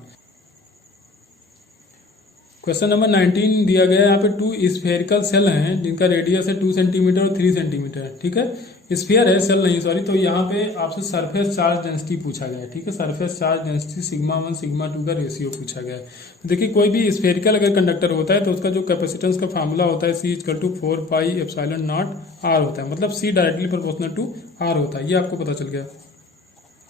क्वेश्चन नंबर 19 दिया गया है, यहाँ पे 2 स्फेरिकल सेल हैं जिनका रेडियस है 2 सेंटीमीटर और 3 सेंटीमीटर है। ठीक है, स्फीयर है, सेल नहीं सॉरी, तो यहाँ पे आपसे सरफेस चार्ज डेंसिटी पूछा गया है, ठीक है। Surface charge density sigma 1 sigma 2 का रेशियो पूछा गया है। तो देखिए कोई भी स्फेरिकल अगर कंडक्टर होता है तो उसका जो कैपेसिटेंस का फार्मूला होता है C=4πε0 R होता है, मतलब C directly proportional to R होता है, ये आपको पता चल गया।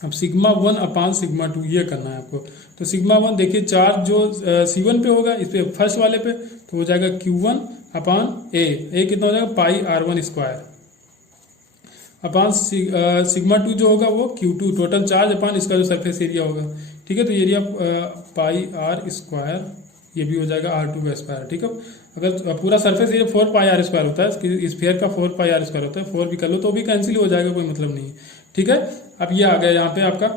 अब सिग्मा 1 अपान सिग्मा 2 ये करना है आपको। तो सिग्मा 1 देखिए चार्ज जो C1 पे होगा, इस पे फर्स्ट वाले पे, तो हो जाएगा Q1 अपान ए कितना हो जाएगा πr1² अपान सिग्मा 2 जो होगा वो Q2 टोटल चार्ज अपान इसका जो सरफेस एरिया होगा, ठीक है। तो एरिया πr², ये भी हो जाएगा R2², ठीक है। अगर पूरा सरफेस एरिया 4πr² होता है, स्फीयर का 4πr² होता है, 4 भी कर लो तो भी कैंसिल हो जाएगा, कोई मतलब नहीं है, ठीक है। अब ये आ गया यहाँ पे आपका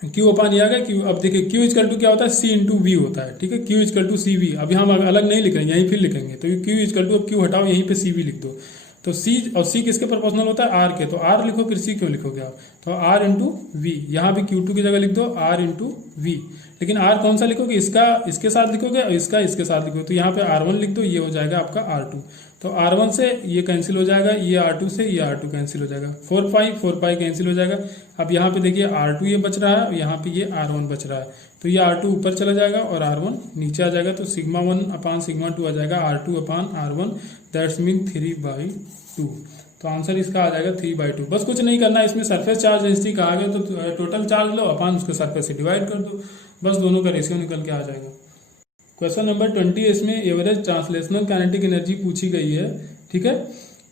Q अपान ये आ गया Q। अब देखिए Q= क्या होता है, C/V होता है, ठीक है। Q=CV। अभी हम अलग नहीं लिख रहे हैं, यहीं फिर लिखेंगे, तो Q= Q हटाओ, यहीं पे CV लिख दो। तो C और C किसके प्रोपोर्शनल होता है, R के, तो R लिखो, फिर C क्यों लिखोगे आप, तो R/V। यहाँ भी Q2 की जगह लिख दो R/V, लेकिन R कौन सा लिखोगे, इसका इसके साथ लिखोगे और इसका इसके साथ लिखोगे, तो यहाँ पे R1 लिख दो, ये हो जाएगा आपका R2। तो R1 से ये कैंसिल हो जाएगा, ये R2 से ये R2 कैंसिल हो जाएगा, 4π कैंसिल हो जाएगा। अब यहाँ पे देखिए R2 ये बच रहा है और यहाँ पे ये R1 बच रहा है, तो ये R2 ऊपर चला जाएगा और R1 नीचे आ जाएगा। तो सिग्मा 1 अपान सिग्मा 2 आ जाएगा R2 upon R1, that's mean 3/2। तो आंसर इसका आ जाएगा 3/2। बस कुछ नहीं करना है इसमें, सरफेस चार्ज डेंसिटी कहा गया तो टोटल चार्ज लो अपान उसको सरफेस से डिवाइड कर दो, बस दोनों का रेशियो निकल के आ जाएगा। क्वेश्चन नंबर 20, इसमें एवरेज ट्रांसलेशनल काइनेटिक एनर्जी पूछी गई है, ठीक है।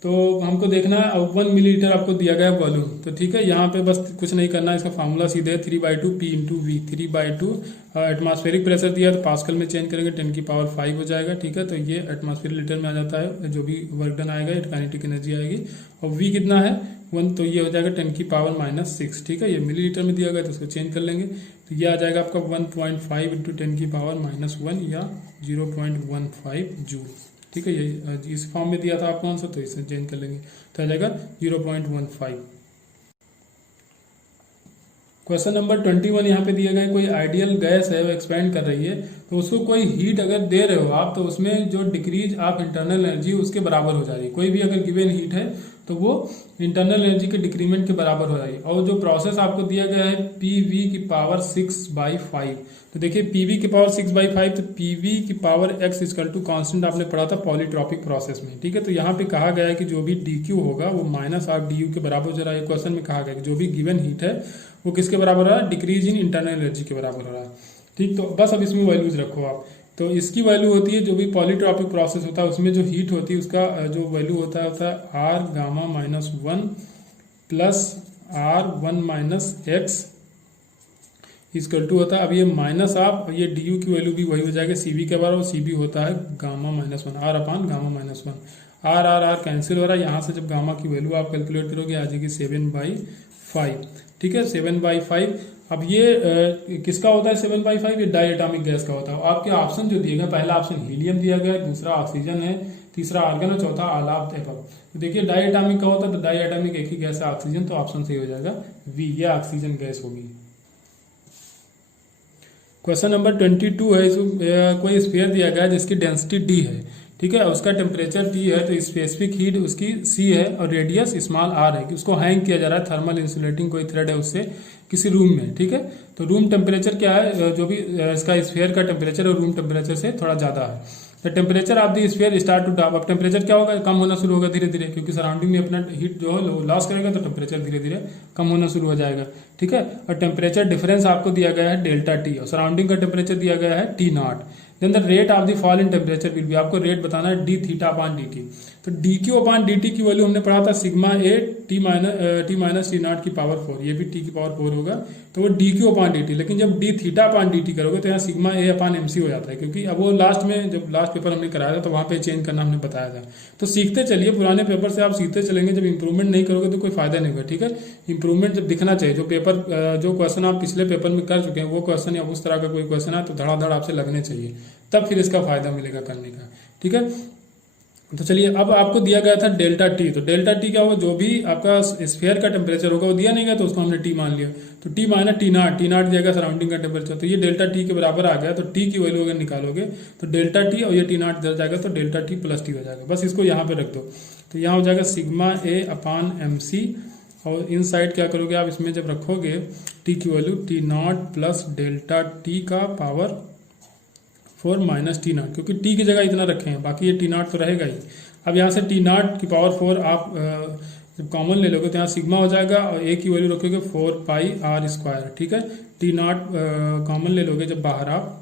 तो हमको देखना है 1 मिलीलीटर आपको दिया गया वॉल्यूम, तो ठीक है। यहाँ पे बस कुछ नहीं करना है, इसका फार्मूला सीधे है 3/2 P/V। 3/2 एटमॉस्फेरिक प्रेशर दिया तो पास्कल में चेंज करेंगे 10⁵ हो जाएगा, ठीक है। तो ये एटमॉस्फेरिक लीटर में आ जाता है, जो भी वर्क डन आएगा काइनेटिक एनर्जी आएगी। और V कितना है 1, तो ये हो जाएगा 10⁻⁻6, ठीक है। ये मिलीलीटर में दिया गया तो उसको चेंज कर लेंगे, तो ये आ जाएगा आपका 1.5 × 10⁻⁻1 या 0.15 जूल, ठीक है। ये इस फॉर्म में दिया था आपको आंसर, तो इसे चेंज कर लेंगे, तो आ जाएगा 0.15। क्वेश्चन नंबर 21 यहाँ पे दिया गया, कोई आइडियल गैस है वो एक्सपेंड कर रही है, तो उसको कोई हीट अगर दे रहे हो आप, तो उसमें जो डिक्रीज ऑफ इंटरनल एनर्जी उसके बराबर हो जाएगी। कोई भी अगर गिवन हीट है तो वो इंटरनल एनर्जी के डिक्रीमेंट के बराबर हो जाएगी। और जो प्रोसेस आपको दिया गया है PV⁵, तो देखिए PV⁵, तो PV⁵x = कांस्टेंट आपने पढ़ा था पॉलीट्रॉपिक प्रोसेस में, ठीक है। तो यहाँ पे कहा गया है कि जो भी dQ होगा वो -12 के बराबर हो रहा है। क्वेश्चन में कहा गया कि जो भी गिवन हीट है वो किसके बराबर हो रहा है, डिक्रीज इन इंटरनल एनर्जी के बराबर हो रहा है, ठीक। तो बस अब इसमें वैल्यूज रखो आप, तो इसकी वैल्यू होती है जो भी पॉलीट्रॉपिक प्रोसेस होता है उसमें जो हीट होती है उसका जो वैल्यू होता है R⁻⁻1 प्लस R1 - x होता है। अब ये माइनस आप ये du की वैल्यू भी वही हो जाएगा CV के बराबर, CV होता है Γ-1 R अपान Γ-1। R कैंसिल हो रहा है, यहाँ से जब गामा की वैल्यू आप कैलकुलेट करोगे आ जाएगी 7/5, ठीक है 7/5। अब ये किसका होता है 7/5, ये डाई एटॉमिक गैस का होता है। आपके ऑप्शन जो दिए गए, पहला ऑप्शन हीलियम दिया गया है, दूसरा ऑक्सीजन है, तीसरा आर्गन और चौथा आलाप एटम। तो देखिए डाई एटॉमिक का होता है, तो डाई एटॉमिक एक ही गैस है ऑक्सीजन, तो ऑप्शन सही हो जाएगा V, ये ऑक्सीजन गैस होगी। क्वेश्चन नंबर 22 है, इसमें कोई स्फीयर दिया गया है जिसकी डेंसिटी D है, ठीक है, उसका टेम्परेचर T है, तो स्पेसिफिक हीट उसकी C है और रेडियस स्मॉल r है, कि उसको हैंग किया जा रहा है, थर्मल इंसुलेटिंग कोई थ्रेड है उससे किसी रूम में, ठीक है। तो रूम टेम्परेचर क्या है, जो भी इसका स्फीयर का टेम्परेचर है रूम टेम्परेचर से थोड़ा ज्यादा है। The temperature of the sphere start to drop. अब टेम्परेचर क्या होगा, कम होना शुरू होगा धीरे धीरे, क्योंकि सराउंडिंग में अपना हीट जो है लॉस करेगा, तो टेम्परेचर धीरे धीरे कम होना शुरू हो जाएगा, ठीक है। और टेम्परेचर डिफरेंस आपको दिया गया है ΔT, और सराउंडिंग का टेम्परेचर दिया गया है T0। Then the rate of the fall in temperature will be, आपको रेट बताना है dθ/dt। तो dQ/dt की वैल्यू हमने पढ़ा था सिग्मा A T - T0 की पावर 4, ये भी T की पावर 4 होगा, तो वो dQ/dt। लेकिन जब dθ/dt करोगे तो यहाँ सिग्मा A/mc हो जाता है, क्योंकि अब वो लास्ट में जब लास्ट पेपर हमने कराया था तो वहां पे चेंज करना हमने बताया था। तो सीखते चलिए, पुराने पेपर से आप सीखते चलेंगे, जब इंप्रूवमेंट नहीं करोगे तो कोई फायदा नहीं होगा, ठीक है। इंप्रूवमेंट जब दिखना चाहिए, जो पेपर जो क्वेश्चन आप पिछले पेपर में कर चुके हैं वो क्वेश्चन या उस तरह का कोई क्वेश्चन है तो धड़ाधड़ आपसे लगने चाहिए, तब फिर इसका फायदा मिलेगा करने का, ठीक है। तो चलिए अब आपको दिया गया था ΔT, तो ΔT क्या होगा, जो भी आपका स्फीयर का टेम्परेचर होगा वो दिया नहीं गया तो उसको हमने T मान लिया, तो T - T0 दिया गया सराउंडिंग का टेम्परेचर, तो ये ΔT के बराबर आ गया। तो T की वैल्यू अगर निकालोगे तो ΔT और ये T0 इधर जाएगा तो ΔT + T हो जाएगा, बस इसको यहाँ पे रख दो। तो यहाँ हो जाएगा सिग्मा ए अपान एम सी, और इन साइड क्या करोगे आप, इसमें जब रखोगे टी की value T not plus delta T का पावर 4 माइनस टी नॉट, क्योंकि टी की जगह इतना रखे हैं, बाकी ये टी नॉट तो रहेगा ही। अब यहाँ से टी नॉट की पावर 4 आप जब कॉमन ले लोगे तो यहाँ सिग्मा हो जाएगा, और ए की वैल्यू रखोगे 4 पाई आर स्क्वायर, ठीक है। टी नॉट कॉमन ले लोगे जब बाहर आप,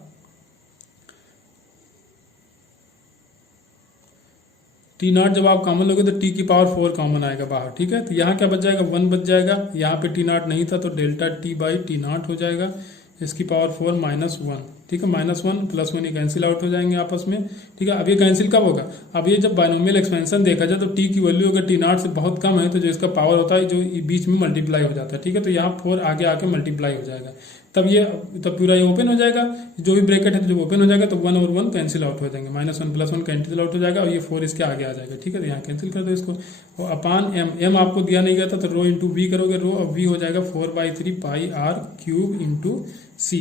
टी नॉट जब आप कॉमन लोगे तो टी की पावर 4 कॉमन आएगा बाहर, ठीक है। तो यहाँ क्या बच जाएगा, 1 बच जाएगा, यहाँ पे टी नॉट नहीं था तो delta t by T not हो जाएगा, इसकी पावर 4 माइनस 1, ठीक है। माइनस 1 प्लस 1 ये कैंसिल आउट हो जाएंगे आपस में, ठीक है। अब ये कैंसिल कब होगा, अब ये जब बाइनोमियल एक्सपेंशन देखा जाए तो टी की वैल्यू अगर टी नॉट से बहुत कम है तो जो इसका पावर होता है जो बीच में मल्टीप्लाई हो जाता है, ठीक है। तो यहाँ 4 आगे आके मल्टीप्लाई हो जाएगा, तब पूरा ये ओपन हो जाएगा, जो भी ब्रैकेट है तो जब ओपन हो जाएगा तो 1 और 1 कैंसिल आउट हो जाएंगे, माइनस 1 प्लस 1 कैंसिल आउट हो जाएगा, और ये 4 इसके आगे आ जाएगा, ठीक है। तो यहाँ कैंसिल कर दो इसको, और अपान एम, एम आपको दिया नहीं गया था तो रो इंटू वी करोगे, रो अब वी हो जाएगा 4/3 पाई आर क्यूब इंटू सी,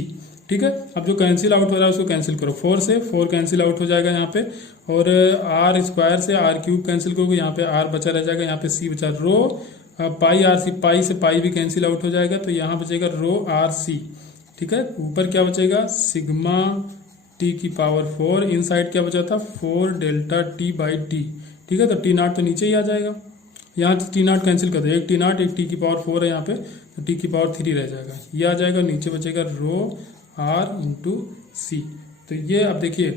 ठीक है। अब जो कैंसिल आउट हो रहा है उसको कैंसिल करो, 4 से 4 कैंसिल आउट हो जाएगा यहाँ पे, और आर स्क्वायर से आर क्यूब कैंसिल करोगे, यहाँ पे आर बचा रह जाएगा, यहाँ पे सी बचा, रो पाई आर सी, पाई से पाई भी कैंसिल आउट हो जाएगा, तो यहाँ बचेगा रो आर सी, ठीक है। ऊपर क्या बचेगा, सिग्मा टी की पावर 4, इन साइड क्या बचा था 4 डेल्टा टी बाई टी, ठीक है। तो टी नॉट तो नीचे ही आ जाएगा, यहाँ तो टी नॉट कैंसिल कर दो, एक टी नॉट एक टी की पावर 4 है यहाँ पे, तो टी की पावर 3 रह जाएगा, ये आ जाएगा, नीचे बचेगा रो आर इंटू सी। तो ये अब देखिए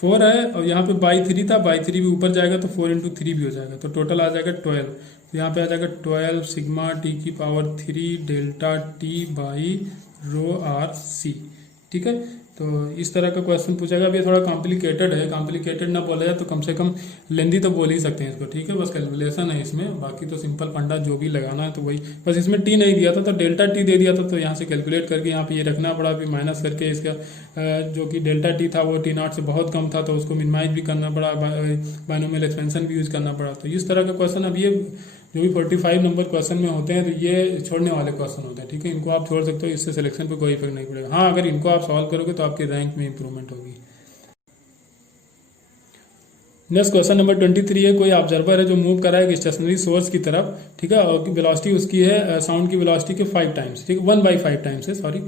4 है और यहाँ पे बाई 3 था, बाई 3 भी ऊपर जाएगा तो 4 इंटू 3 भी हो जाएगा, तो टोटल आ जाएगा 12। तो यहाँ पे आ जाएगा 12 सिग्मा टी की power 3 delta t by rho r c, ठीक है। तो इस तरह का क्वेश्चन पूछेगा। अब ये थोड़ा कॉम्प्लिकेटेड है, कॉम्प्लिकेटेड ना बोला जाए तो कम से कम लेंदी तो बोल ही सकते हैं इसको, ठीक है। बस कैलकुलेशन है इसमें, बाकी तो सिंपल फंडा जो भी लगाना है तो वही, बस इसमें टी नहीं दिया था तो डेल्टा टी दे दिया था, तो यहाँ से कैलकुलेट करके यहाँ पे ये रखना पड़ा, फिर माइनस करके इसका जो कि डेल्टा टी था वो टी नॉट से बहुत कम था तो उसको मिनिमाइज भी करना पड़ा, बाइनोमियल एक्सपेंशन भी यूज करना पड़ा। तो इस तरह का क्वेश्चन, अब ये जो भी 45 नंबर क्वेश्चन में होते हैं तो ये छोड़ने वाले क्वेश्चन होते हैं, ठीक है। इनको आप छोड़ सकते हो, इससे सिलेक्शन पे कोई इफेक्ट नहीं पड़ेगा। हाँ, अगर इनको आप सॉल्व करोगे तो आपके रैंक में इंप्रूवमेंट होगी। नेक्स्ट क्वेश्चन नंबर 23 है, कोई ऑब्जर्वर है जो मूव कर रहा है एक स्टेशनरी सोर्स की तरफ, ठीक है, और वेलोसिटी उसकी है साउंड की वेलोसिटी के 5 टाइम्स, ठीक है, 1/5 टाइम्स है, सॉरी।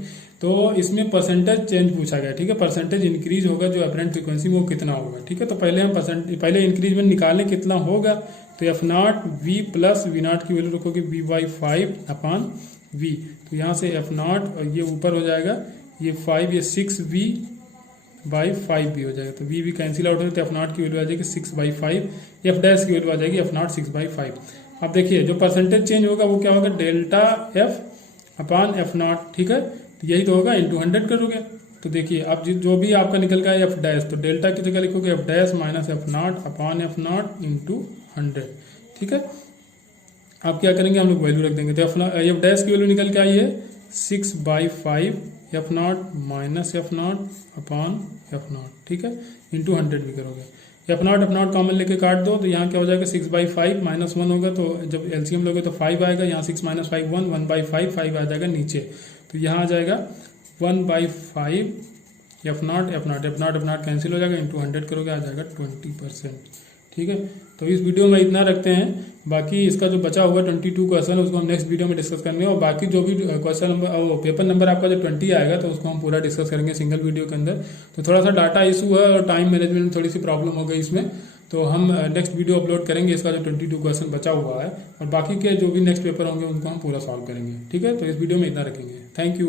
तो इसमें परसेंटेज चेंज पूछा गया, ठीक है। परसेंटेज इंक्रीज होगा जो अपरेंट फ्रीक्वेंसी वो कितना होगा, ठीक है। तो पहले हम पहले इंक्रीजमेंट निकालें कितना होगा, तो f naught v plus v naught की वैल्यू रखोगे v/5 अपान वी, तो यहाँ से एफ नॉट और ये ऊपर हो जाएगा, ये 5 ये 6v/5 भी हो जाएगा, तो v भी कैंसिल आउट हो जाएगा, तो एफ नॉट की वैल्यू आ जाएगी 6/5, एफ डैश की वैल्यू आ जाएगी एफ नॉट 6/5। अब देखिए जो परसेंटेज चेंज होगा वो क्या होगा, delta F upon F not, ठीक है। तो यही तो होगा, इंटू 100 करोगे। तो देखिए अब जो भी आपका निकल गया एफ डैश, तो डेल्टा की जगह लिखोगे F dash minus F not upon F not into 100, ठीक है। आप क्या करेंगे, हम लोग वैल्यू रख देंगे, तो एफ डैश की वैल्यू निकल के आई है 6/5 F not minus F not upon F not, ठीक है, इंटू 100 भी करोगे। एफ नॉट कॉमन लेके काट दो, तो यहाँ क्या हो जाएगा 6/5 माइनस 1 होगा, तो जब एलसीएम लोगे तो 5 आएगा, यहाँ 6 माइनस 5 1, 1/5 5 आ जाएगा नीचे, तो यहाँ आ जाएगा 1/5 एफ नॉट कैंसिल हो जाएगा, इंटू 100 करोगे आ जाएगा 20%, ठीक है। तो इस वीडियो में इतना रखते हैं, बाकी इसका जो बचा हुआ 22 क्वेश्चन उसको हम नेक्स्ट वीडियो में डिस्कस करेंगे, और बाकी जो भी क्वेश्चन नंबर पेपर नंबर आपका जो 20 आएगा तो उसको हम पूरा डिस्कस करेंगे सिंगल वीडियो के अंदर। तो थोड़ा सा डाटा इशू है और टाइम मैनेजमेंट में थोड़ी सी प्रॉब्लम हो गई इसमें, तो हम नेक्स्ट वीडियो अपलोड करेंगे इसका जो 22 क्वेश्चन बचा हुआ है, और बाकी के जो भी नेक्स्ट पेपर होंगे उनको हम पूरा सॉल्व करेंगे, ठीक है। तो इस वीडियो में इतना रखेंगे, थैंक यू।